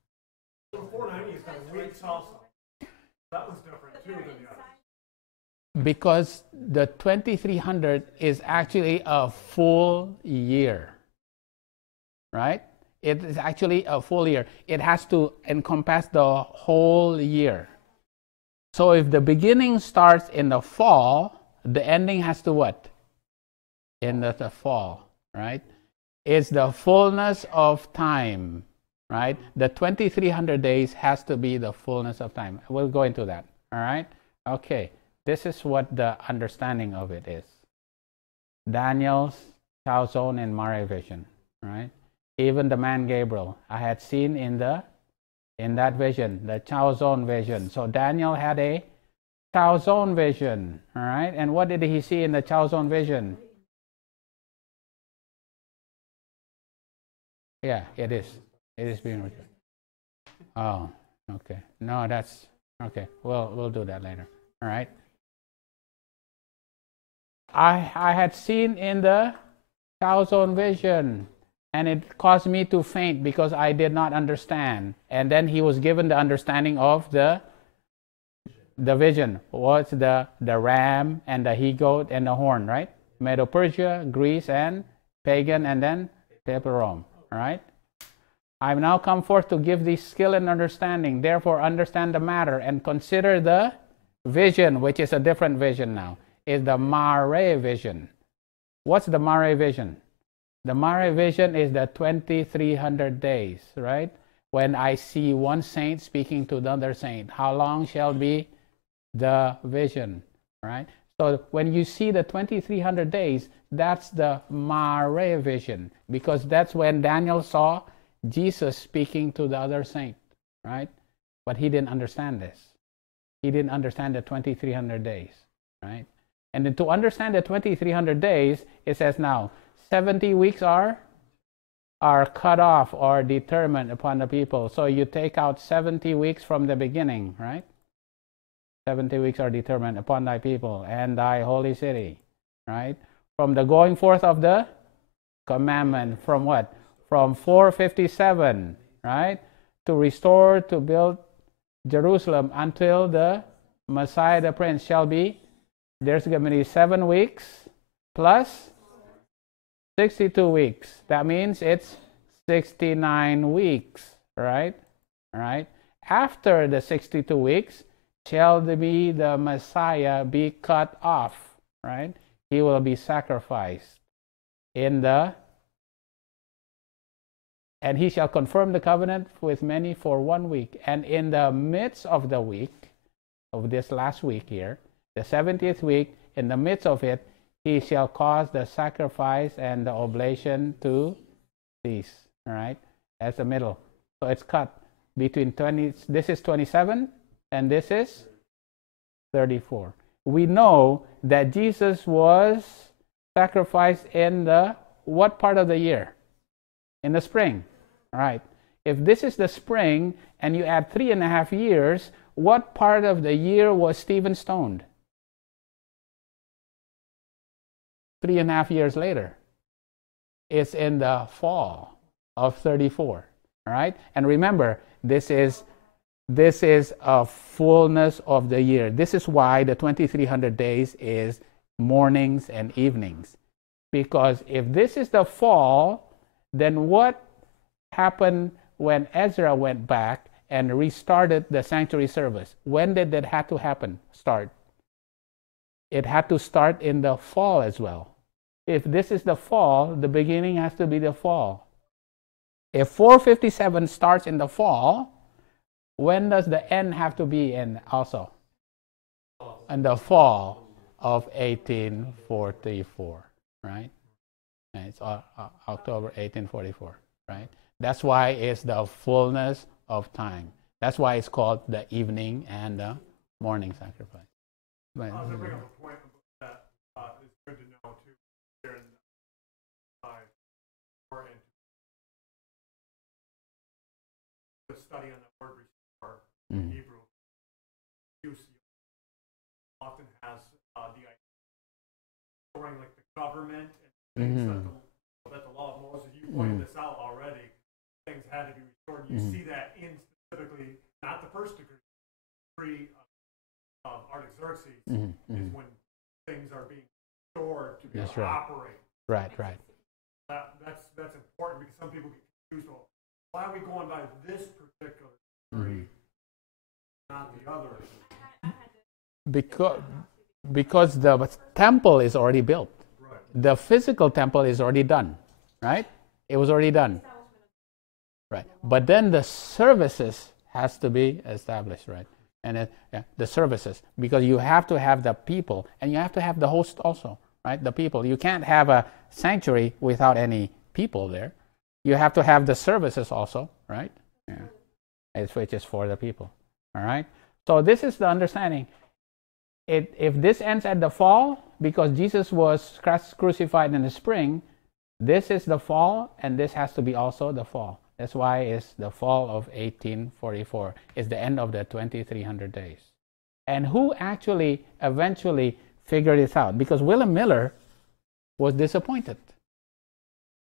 So 490 is kind of weeks also. That was different too than the others. Because the 2,300 is actually a full year, right? It is actually a full year. It has to encompass the whole year. So if the beginning starts in the fall, the ending has to what? In the fall, right? It's the fullness of time, right? The 2,300 days has to be the fullness of time. We'll go into that, all right? Okay, this is what the understanding of it is. Daniel's Chalzone and Mare vision, right? Even the man Gabriel, I had seen in that vision, the Chalzone vision. So Daniel had a Chalzone vision, all right? And what did he see in the Chalzone vision? Yeah, it is. It is being written. Oh, okay. No, that's okay. We'll do that later. All right. I had seen in the Chalzone vision, and it caused me to faint because I did not understand. And then he was given the understanding of the vision. What's the ram and the he-goat and the horn, right? Medo-Persia, Greece, and pagan, and then Papal Rome. All right. I've now come forth to give thee skill and understanding. Therefore, understand the matter and consider the vision, which is a different vision now. Is the Mare vision. What's the Mare vision? The Mare vision is the 2,300 days, right? When I see one saint speaking to the other saint, how long shall be the vision, right? So when you see the 2,300 days, that's the Mare vision, because that's when Daniel saw Jesus speaking to the other saint, right? But he didn't understand this. He didn't understand the 2,300 days, right? And then to understand the 2,300 days, it says now, 70 weeks are cut off or determined upon the people. So you take out 70 weeks from the beginning, right? 70 weeks are determined upon thy people and thy holy city, right? From the going forth of the commandment, from what? From 457, right? To restore, to build Jerusalem until the Messiah, the Prince, shall be. There's going to be 7 weeks plus 62 weeks. That means it's 69 weeks, right? All right. After the 62 weeks, shall the Messiah be cut off, right? He will be sacrificed and he shall confirm the covenant with many for 1 week. And in the midst of the week, of this last week here, the 70th week, in the midst of it, he shall cause the sacrifice and the oblation to cease. All right? That's the middle. So it's cut between 20, this is 27, and this is 34. We know that Jesus was sacrificed in the what part of the year? In the spring. All right. If this is the spring and you add 3.5 years, what part of the year was Stephen stoned? 3.5 years later. It's in the fall of 34. All right. And remember, this is a fullness of the year. This is why the 2300 days is mornings and evenings. Because if this is the fall, then what happened when Ezra went back and restarted the sanctuary service? When did that have to happen? Start. It had to start in the fall as well. If this is the fall, the beginning has to be the fall. If 457 starts in the fall, when does the end have to be in also? In the fall of 1844, right? And it's October 1844, right? That's why it's the fullness of time. That's why it's called the evening and the morning sacrifice. To bring up a point that is good to know too, here in the study on the word restore in Hebrew, use often has the idea of restoring like the government and things that the law of Moses, you pointed this out already, things had to be restored. You see that in specifically, not the first decree of Artaxerxes, is when things are being restored to be able to operate. Right. That's important because some people get confused. Well, why are we going by this particular decree, not the other? Because the temple is already built. Right. The physical temple is already done, right? It was already done. Right. But then the services has to be established, right? And the services, because you have to have the people and you have to have the host also, right? The people. You can't have a sanctuary without any people there. You have to have the services also, right? Yeah. Which is for the people. All right? So this is the understanding. If this ends at the fall, because Jesus was crucified in the spring, this is the fall, and this has to be also the fall. That's why it's the fall of 1844. It's the end of the 2300 days. And who actually eventually figured this out? Because William Miller was disappointed.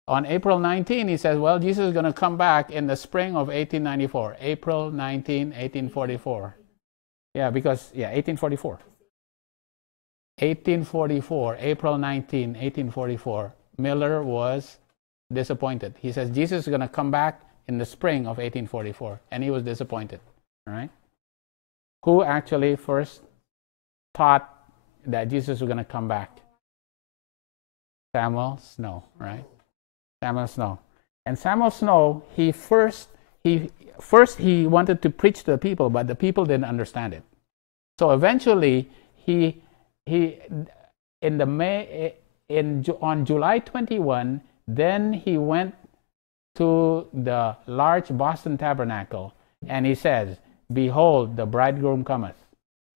On April 19, he says, well, Jesus is going to come back in the spring of 1894. April 19, 1844. Yeah, because, 1844. 1844, April 19, 1844, Miller was disappointed. He says Jesus is going to come back in the spring of 1844, and he was disappointed. All right? Who actually first taught that Jesus was going to come back? Samuel Snow, right? Samuel Snow. And Samuel Snow, he wanted to preach to the people, but the people didn't understand it. So eventually, on July 21, then he went to the large Boston Tabernacle, and he says, behold, the bridegroom cometh.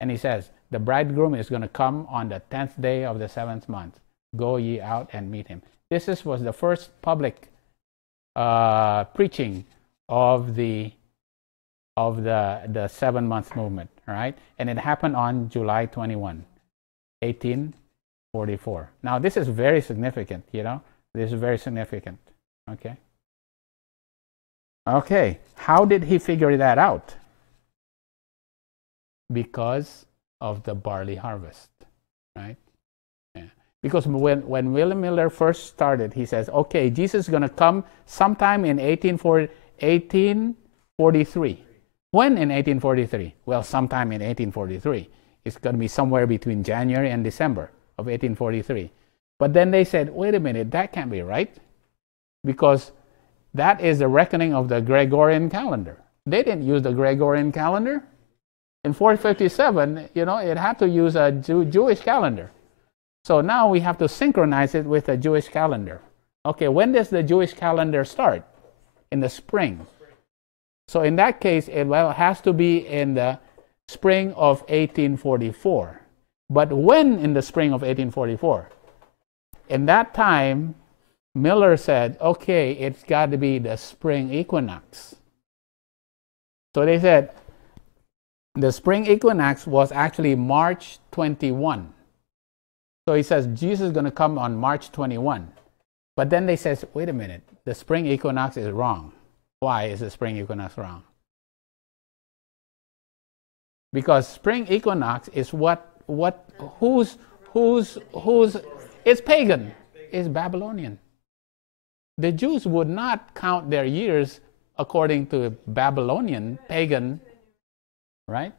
And he says, the bridegroom is going to come on the 10th day of the 7th month. Go ye out and meet him. This was the first public preaching of the 7-month movement, right? And it happened on July 21, 1844. Now, this is very significant, This is very significant, okay? Okay, how did he figure that out? Because of the barley harvest, right? Yeah. Because when William Miller first started, he says, okay, Jesus is going to come sometime in 1843. When in 1843? Well, sometime in 1843. It's going to be somewhere between January and December of 1843. But then they said, wait a minute, that can't be right, because that is the reckoning of the Gregorian calendar. They didn't use the Gregorian calendar. In 457, it had to use a Jewish calendar. So now we have to synchronize it with a Jewish calendar. Okay, when does the Jewish calendar start? In the spring. So in that case, it has to be in the spring of 1844. But when in the spring of 1844? In that time, Miller said, okay, it's got to be the spring equinox. So they said the spring equinox was actually March 21. So he says Jesus is going to come on March 21. But then they says, wait a minute, the spring equinox is wrong. Why is the spring equinox wrong? Because spring equinox is whose it's pagan, it's Babylonian. The Jews would not count their years according to Babylonian, pagan, right?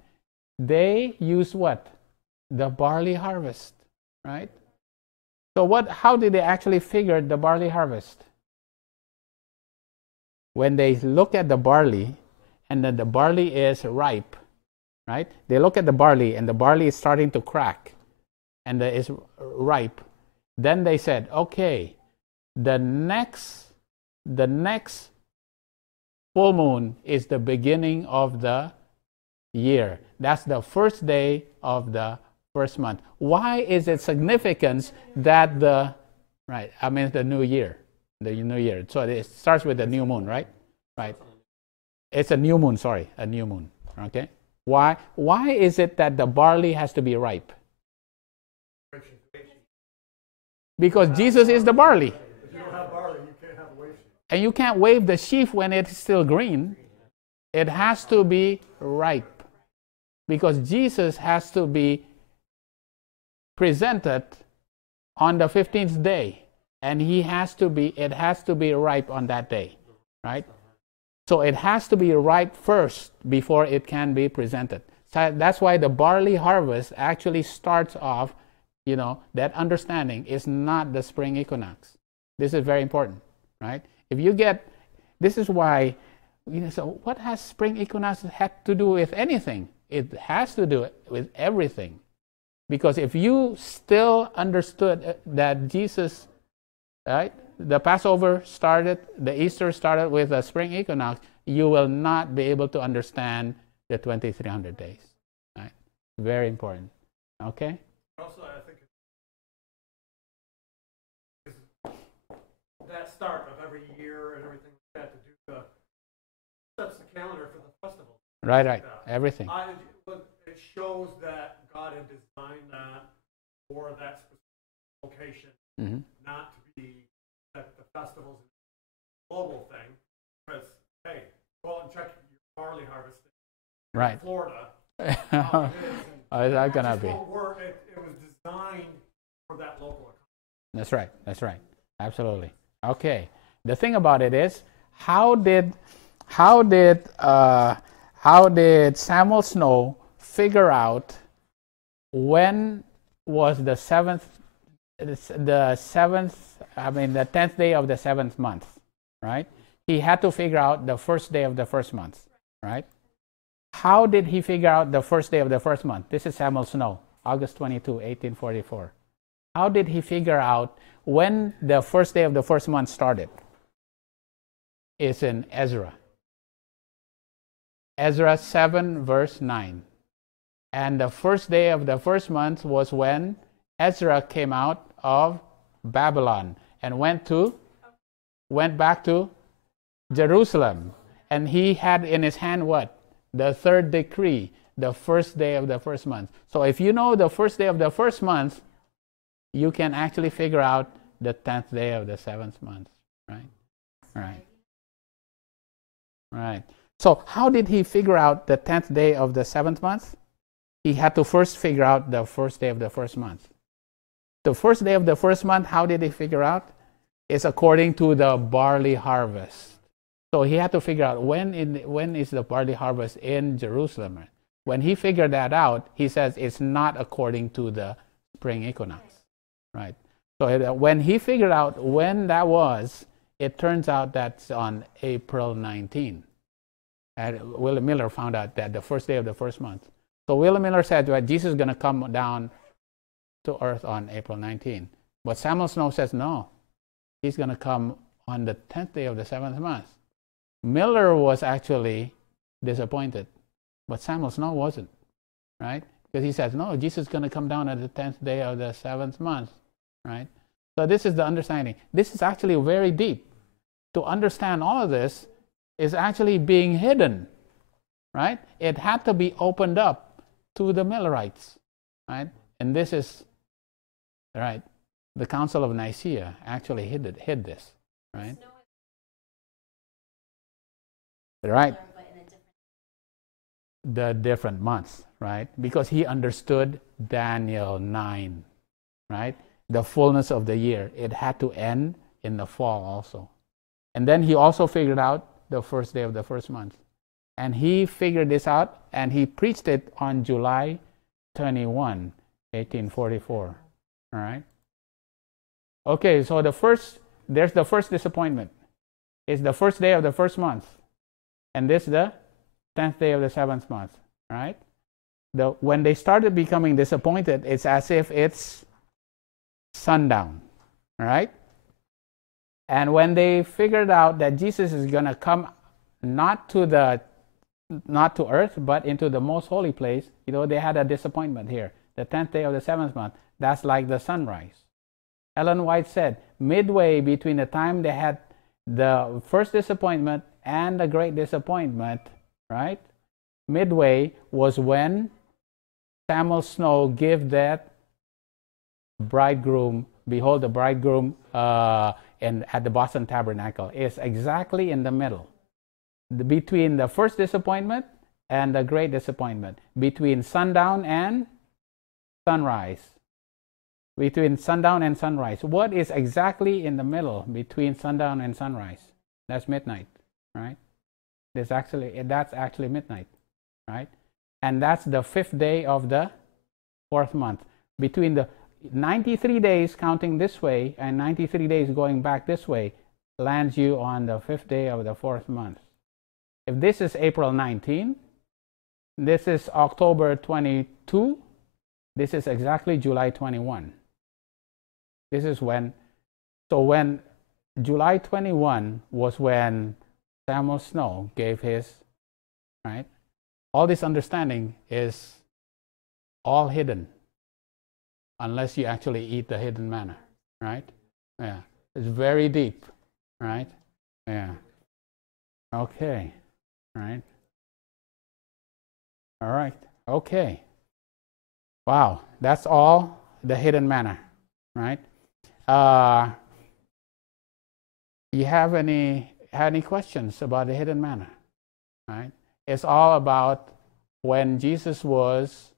They use what? The barley harvest, right? So how did they actually figure the barley harvest? When they look at the barley, and then the barley is ripe, right? They look at the barley, and the barley is starting to crack, and it is ripe. Then they said, okay, the next full moon is the beginning of the year. That's the first day of the first month. Why is it significant that the new year? The new year. So it starts with the new moon, right? Right. It's a new moon, a new moon. Okay? Why is it that the barley has to be ripe? Because Jesus is the barley. If you don't have barley, you can't have a wave sheaf. And you can't wave the sheaf when it's still green. It has to be ripe. Because Jesus has to be presented on the 15th day. And it has to be ripe on that day, right? So it has to be ripe first before it can be presented. So that's why the barley harvest actually starts off, that understanding is not the spring equinox. This is very important, right? This is why, so what has spring equinox had to do with anything? It has to do with everything. Because if you still understood that Jesus, right, the Passover started, the Easter started with a spring equinox, you will not be able to understand the 2300 days. Right? Very important. Okay? Also, I think that start of every year and everything like that to do sets the calendar for the festival. Right. Everything. It shows that God had designed that for that specific location, not to be that the festival's a global thing. Because, hey, go out and check your barley harvest in Florida. Is that going to be? It was designed for that local economy. That's right. Absolutely. Okay. The thing about it is, how did Samuel Snow figure out when was the 10th day of the 7th month, right? He had to figure out the first day of the first month, right? How did he figure out the first day of the first month? This is Samuel Snow, August 22, 1844. How did he figure out when the first day of the first month started? It's in Ezra. Ezra 7, verse 9. And the first day of the first month was when Ezra came out of Babylon and went back to Jerusalem. And he had in his hand what? The third decree, the first day of the first month. So if you know the first day of the first month, you can actually figure out the 10th day of the 7th month, right? Right. So how did he figure out the 10th day of the 7th month? He had to first figure out the first day of the first month. The first day of the first month, how did he figure out? It's according to the barley harvest. So he had to figure out when is the barley harvest in Jerusalem. When he figured that out, he says it's not according to the spring equinox, right? So when he figured out when that was, it turns out that's on April 19. And William Miller found out that the first day of the first month. So William Miller said that Jesus is going to come down to earth on April 19. But Samuel Snow says no, he's going to come on the 10th day of the 7th month. Miller was actually disappointed, but Samuel Snow wasn't, right? Because he says, no, Jesus is going to come down at the 10th day of the 7th month, right? So this is the understanding. This is actually very deep. To understand all of this is actually being hidden, right? It had to be opened up to the Millerites, right? And this is, right, the Council of Nicea actually hid this, right? Right. The different months, right? Because he understood Daniel 9, right? The fullness of the year. It had to end in the fall also. And then he also figured out the first day of the first month. And he figured this out and he preached it on July 21, 1844. All right? Okay, so there's the first disappointment. It's the first day of the first month. And this is the 10th day of the 7th month, right? When they started becoming disappointed, it's as if it's sundown, right? And when they figured out that Jesus is going to come not to earth, but into the most holy place, they had a disappointment here. The 10th day of the 7th month, that's like the sunrise. Ellen White said, midway between the time they had the first disappointment and the great disappointment, right? Midway was when Samuel Snow gave that bridegroom, behold the bridegroom at the Boston Tabernacle. Is exactly in the middle. Between the first disappointment and the great disappointment. Between sundown and sunrise. Between sundown and sunrise. What is exactly in the middle between sundown and sunrise? That's midnight, right? That's actually midnight, right? And that's the 5th day of the 4th month. Between the 93 days counting this way and 93 days going back this way lands you on the 5th day of the 4th month. If this is April 19, this is October 22, this is exactly July 21. This is when July 21 was when Samuel Snow gave his, right? All this understanding is all hidden unless you actually eat the hidden manna, right? Yeah, it's very deep, right? Yeah. Okay, right? All right, okay. Wow, that's all the hidden manna, right? You have any questions about the hidden manna, right? It's all about when Jesus was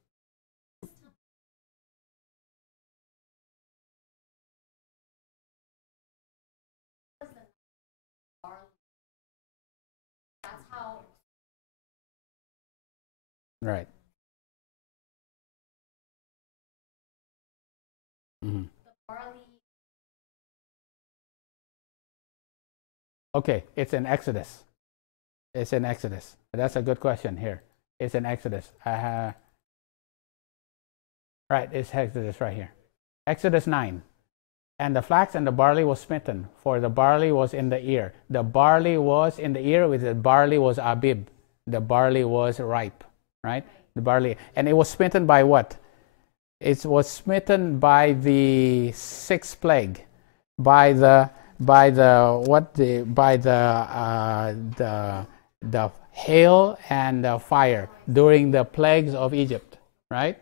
right. Mm-hmm. Okay, it's in Exodus. It's in Exodus. That's a good question here. It's in Exodus. Right, it's Exodus right here. Exodus 9. And the flax and the barley was smitten, for the barley was in the ear. The barley was in the ear, with the barley was Abib. The barley was ripe, right? The barley. And it was smitten by what? It was smitten by the 6th plague, by the hail and the fire during the plagues of Egypt, right?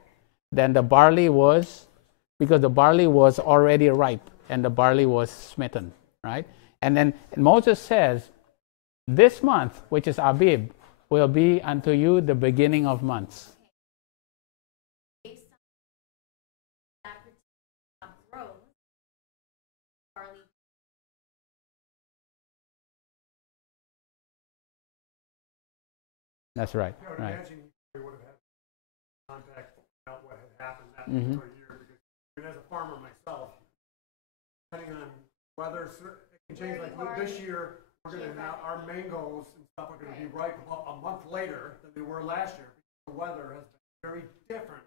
Then the barley was, because the barley was already ripe and the barley was smitten, right? And then Moses says, this month, which is Abib, will be unto you the beginning of months. That's right. I would Right. imagine he would have had contact about what had happened that Mhm. particular year. Because as a farmer myself, depending on weather, it can change. Like this year, we're going to have our mangoes and stuff are going to be ripe about a month later than they were last year. Because the weather has been very different.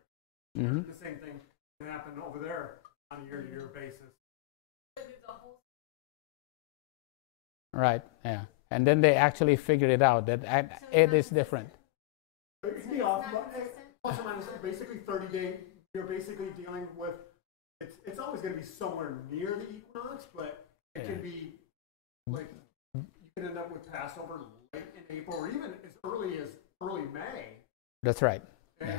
Mhm. The same thing can happen over there on a year-to-year basis. Right. Yeah. And then they actually figured it out that it is different. It can be off, plus or minus basically 30-day. You're basically dealing with. It's always going to be somewhere near the equinox, but it can be like you can end up with Passover late in April, or even as early as early May. That's right.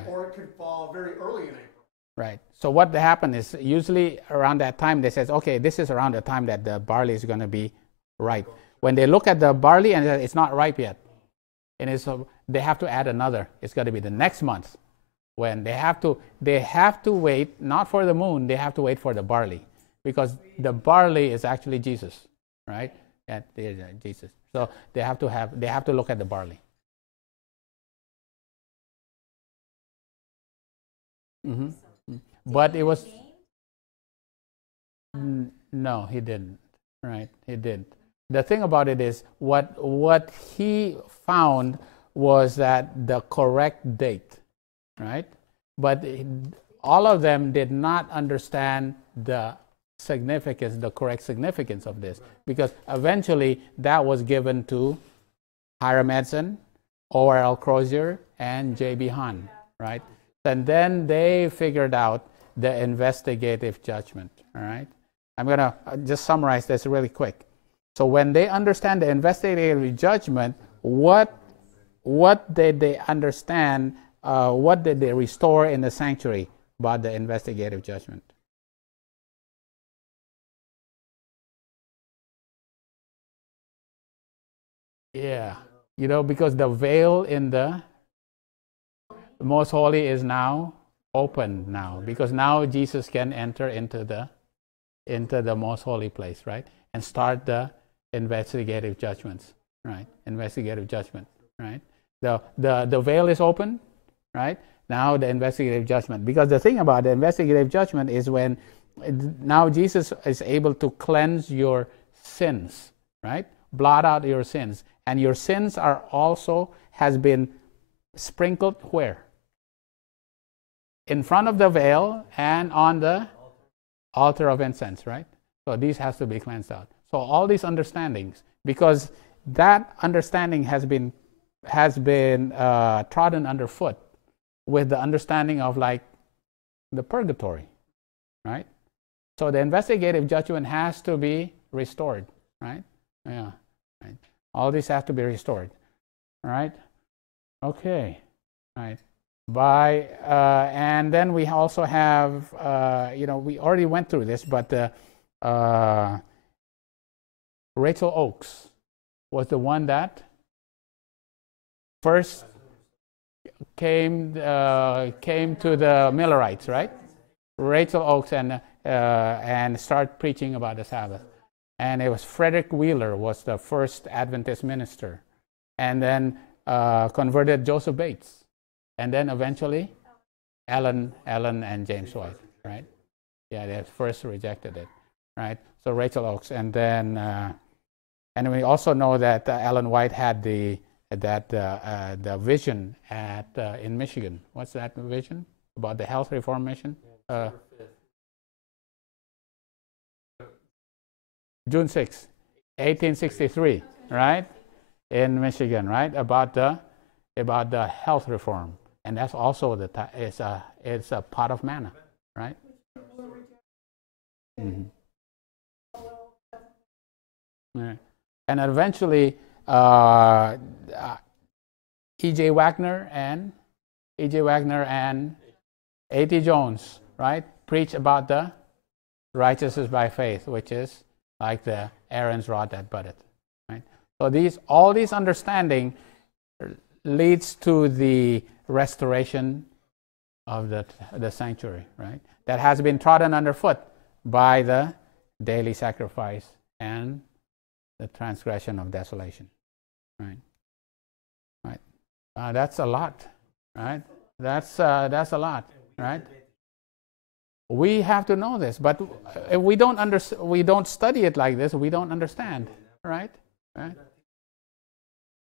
Or it could fall very early in April. Right. So what happened is usually around that time they says, okay, this is around the time that the barley is going to be ripe. When they look at the barley and it's not ripe yet, and they have to add another. It's going to be the next month when they have to wait not for the moon. They have to wait for the barley because the barley is actually Jesus, right? And Jesus. So they have to look at the barley. Mm-hmm. But it was no, he didn't. Right, he didn't. The thing about it is what he found was that the correct date, right? But all of them did not understand the significance, the correct significance of this, because eventually that was given to Hiram Edson, O.R.L. Crozier, and J.B. Hahn, right? And then they figured out the investigative judgment, all right? I'm going to just summarize this really quick. So when they understand the investigative judgment, what did they understand, what did they restore in the sanctuary about the investigative judgment? Yeah, because the veil in the Most Holy is now open now, because now Jesus can enter into the Most Holy place, right? And start the investigative judgments, right? Investigative judgment, right? The veil is open, right? Now the investigative judgment. Because the thing about the investigative judgment is when now Jesus is able to cleanse your sins, right? Blot out your sins. And your sins are also has been sprinkled where? In front of the veil and on the altar of incense, right? So these has to be cleansed out. So all these understandings, because that understanding has been trodden underfoot with the understanding of like the purgatory, right? So the investigative judgment has to be restored, right? Yeah, right. All these have to be restored, all right? Okay, right. And then we also have, we already went through this, but Rachel Oakes was the one that first came to the Millerites, right? Rachel Oakes and started preaching about the Sabbath. And it was Frederick Wheeler was the first Adventist minister, and then converted Joseph Bates. And then eventually, Ellen and James White, right? Yeah, they first rejected it, right? So Rachel Oakes, and then, and we also know that Ellen White had the vision in Michigan. What's that vision about the health reform mission? June 6, 1863, right? In Michigan, right? About the health reform. And that's also it's a pot of manna, right? Mm-hmm. Yeah. And eventually, E.J. Wagner and A.T. Jones, right, preach about the righteousness by faith, which is like the Aaron's rod that budded, right? So all these understanding leads to the restoration of the sanctuary, right? That has been trodden underfoot by the daily sacrifice and the transgression of desolation, right? Right. That's a lot, right? That's a lot, right? We have to know this, but if we don't study it like this, we don't understand, right? Right?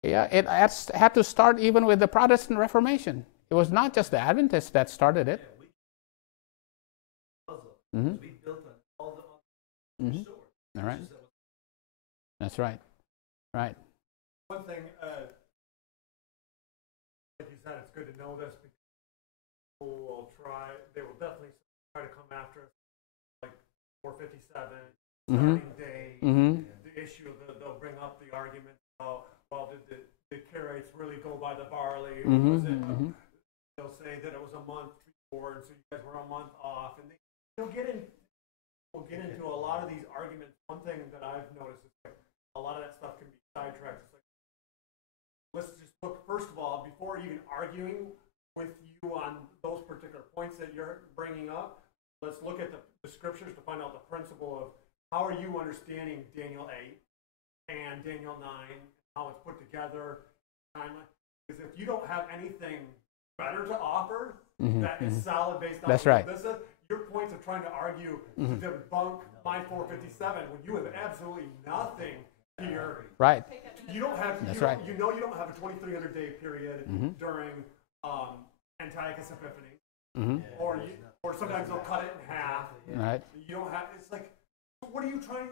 Yeah, it had to start even with the Protestant Reformation. It was not just the Adventists that started it. Mm-hmm. Mm-hmm. All right. That's right. Right. One thing, like you said, it's good to know this because people will they will definitely try to come after us, like 457, starting day, the issue of they'll bring up the argument about, well, did the Karaites really go by the barley? Or was it, they'll say that it was a month before, and so you guys were a month off, and we'll get into a lot of these arguments. One thing that I've noticed is like a lot of that stuff can be sidetracked. It's like, let's just look, first of all, before even arguing with you on those particular points that you're bringing up, let's look at the scriptures to find out the principle of how are you understanding Daniel 8 and Daniel 9, how it's put together. Because if you don't have anything better to offer that is solid based on That's right. This is, your points of trying to argue to debunk my 457 when you have absolutely nothing here. Right. You don't have. That's you, right. You know you don't have a 2,300-day period during Antiochus Epiphanes, or sometimes they'll cut it in half. Right. You don't have. It's like, what are you trying?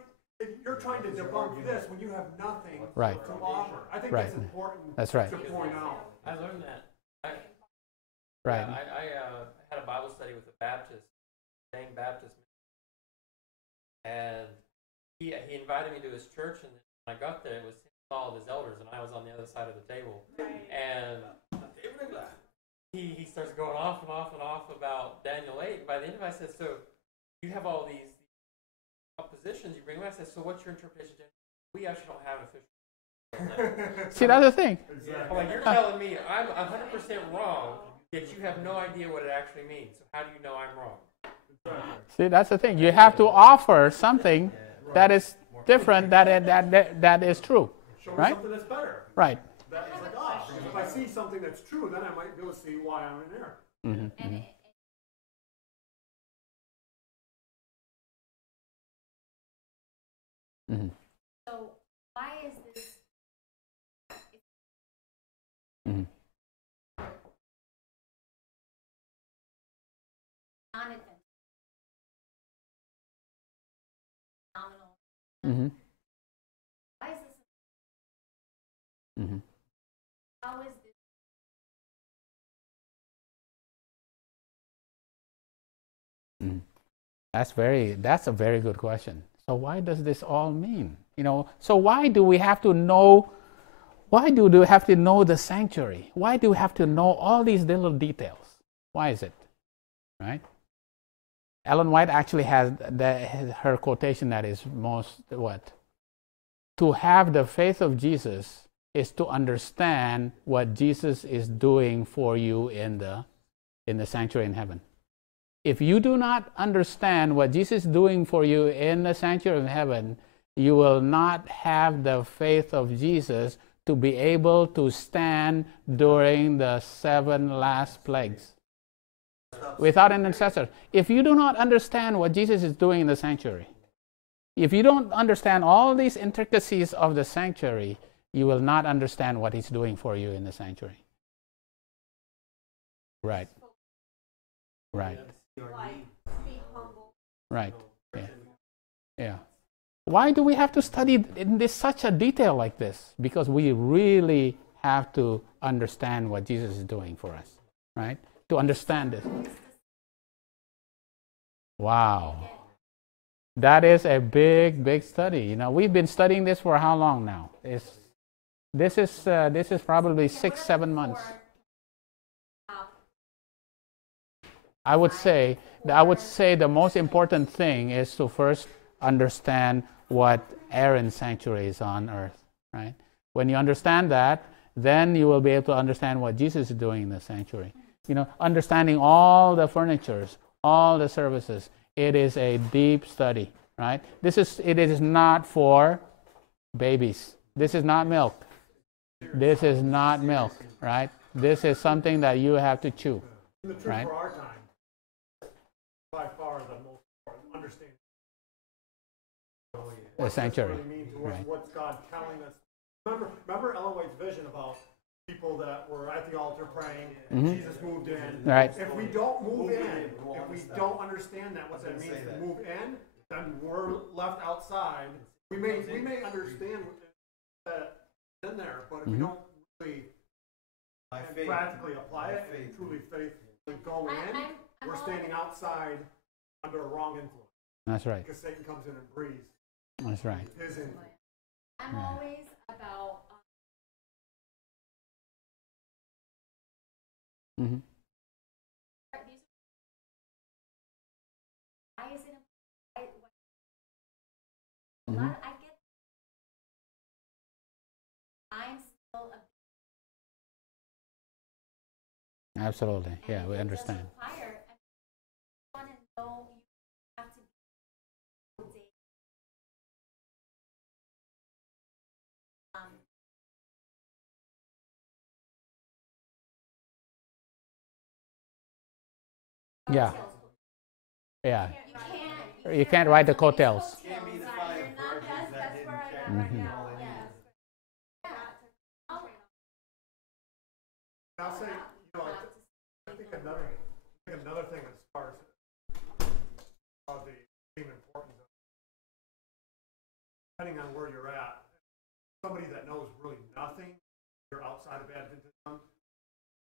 You're trying to debunk this when you have nothing to offer. I think that's important. That's right. To point out. I learned that. Right. I had a Bible study with a Baptist, dang Baptist, and he invited me to his church, and when I got there, it was all of his elders, and I was on the other side of the table. And he starts going off and off and off about Daniel 8. And by the end of it, I said, so you have all these oppositions you bring up. I said, so what's your interpretation? We actually don't have an official. See, that's the thing. Exactly. I'm like, you're telling me I'm 100% wrong, yet you have no idea what it actually means. So how do you know I'm wrong? See, that's the thing. You have to offer something that is different, that is true. Show me right? something that's better. Right. That is like, because if I see something that's true, then I might be able to see why I'm in error. So why is this? Non-adventure. Phenomenal. Why is this? How is this? That's a very good question. So why does this all mean? So why do we have to know? Why do we have to know the sanctuary? Why do we have to know all these little details? Why is it? Right? Ellen White actually has her quotation that is most what? To have the faith of Jesus is to understand what Jesus is doing for you in the sanctuary in heaven. If you do not understand what Jesus is doing for you in the sanctuary of heaven, you will not have the faith of Jesus to be able to stand during the 7 last plagues. Without an intercessor. If you do not understand what Jesus is doing in the sanctuary, if you don't understand all these intricacies of the sanctuary, you will not understand what he's doing for you in the sanctuary. Right. Right. Right. Yeah. Yeah. Why do we have to study in such a detail like this? Because we really have to understand what Jesus is doing for us, right? To understand this. Wow. That is a big, big study. We've been studying this for how long now? This is probably 6-7 months. I would say the most important thing is to first understand what Aaron's sanctuary is on earth, right? When you understand that, then you will be able to understand what Jesus is doing in the sanctuary. Understanding all the furnitures, all the services. It is a deep study, right? It is not for babies. This is not milk. This is not milk, right? This is something that you have to chew. The truth Right. for our time, by far the most important, understanding The sanctuary. what this really means to us, Right. what's God telling us. Remember Ellen White's vision about people that were at the altar praying, Jesus moved in. Right. If we don't move in, if we don't understand that, what that means to move in, then we're left outside. We may understand that in there, but if we don't really practically apply it and truly faithfully go in, we're standing outside under a wrong influence. That's right. Because Satan comes in and breathes That's right. his influence. I'm always about Mm-hmm. why is it I Mm-hmm. get I'm still a Absolutely. Yeah, we understand. require I want to know you have to be Yeah. Yeah. you can't ride the coattails. You're not, that's where I am right now. I'll say, I think another thing as far as the same importance of, depending on where you're at, somebody that knows really nothing, you're outside of Adventism,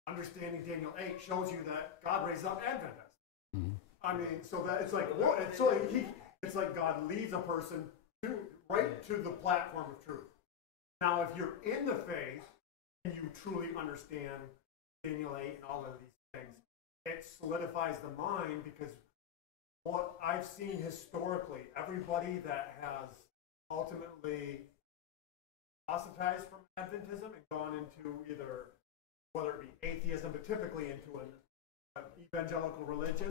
understanding Daniel 8 shows you that God raised up Adventists. I mean, so that it's like it's like God leads a person right to the platform of truth. Now, if you're in the faith and you truly understand Daniel 8 and all of these things, it solidifies the mind, because what I've seen historically, everybody that has ultimately apostatized from Adventism and gone into either, whether it be atheism, but typically into an evangelical religion,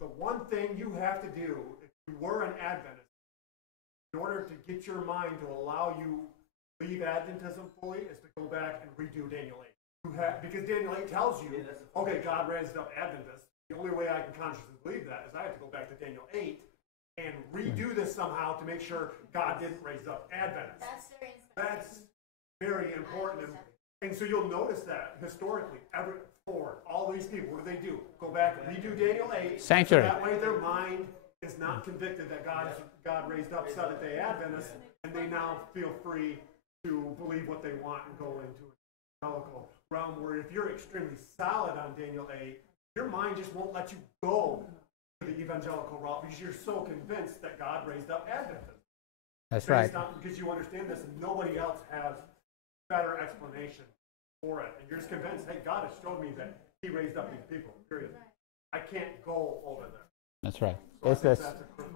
the one thing you have to do, if you were an Adventist, in order to get your mind to allow you to leave Adventism fully, is to go back and redo Daniel 8. Because Daniel 8 tells you, okay, God raised up Adventists. The only way I can consciously believe that is I have to go back to Daniel 8 and redo this somehow to make sure God didn't raise up Adventists. That's very important. And so you'll notice that historically, all these people, what do? Go back and redo Daniel 8. Sanctuary. So that way their mind is not convicted that God raised up Seventh-day Adventists, and they now feel free to believe what they want and go into an evangelical realm, where if you're extremely solid on Daniel 8, your mind just won't let you go to the evangelical route because you're so convinced that God raised up Adventists. That's right. Because you understand this, and nobody else has better explanation for it. And you're just convinced, hey, God has shown me that he raised up these people, period. I can't go over there. That's right. So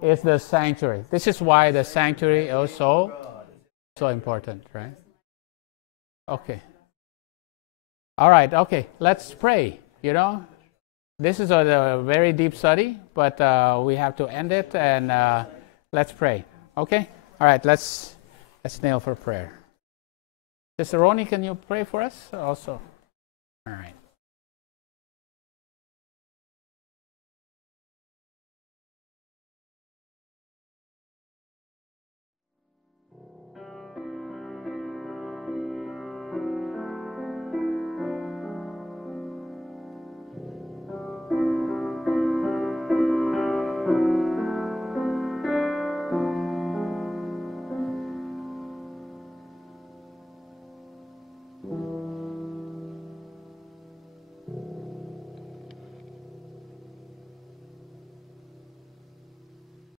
It's the sanctuary. This is why the sanctuary is so important, right? Okay. All right. Okay. Let's pray. This is a very deep study, but we have to end it, and let's pray. Okay. All right. Let's kneel for prayer. Sister Ronnie, can you pray for us also? All right.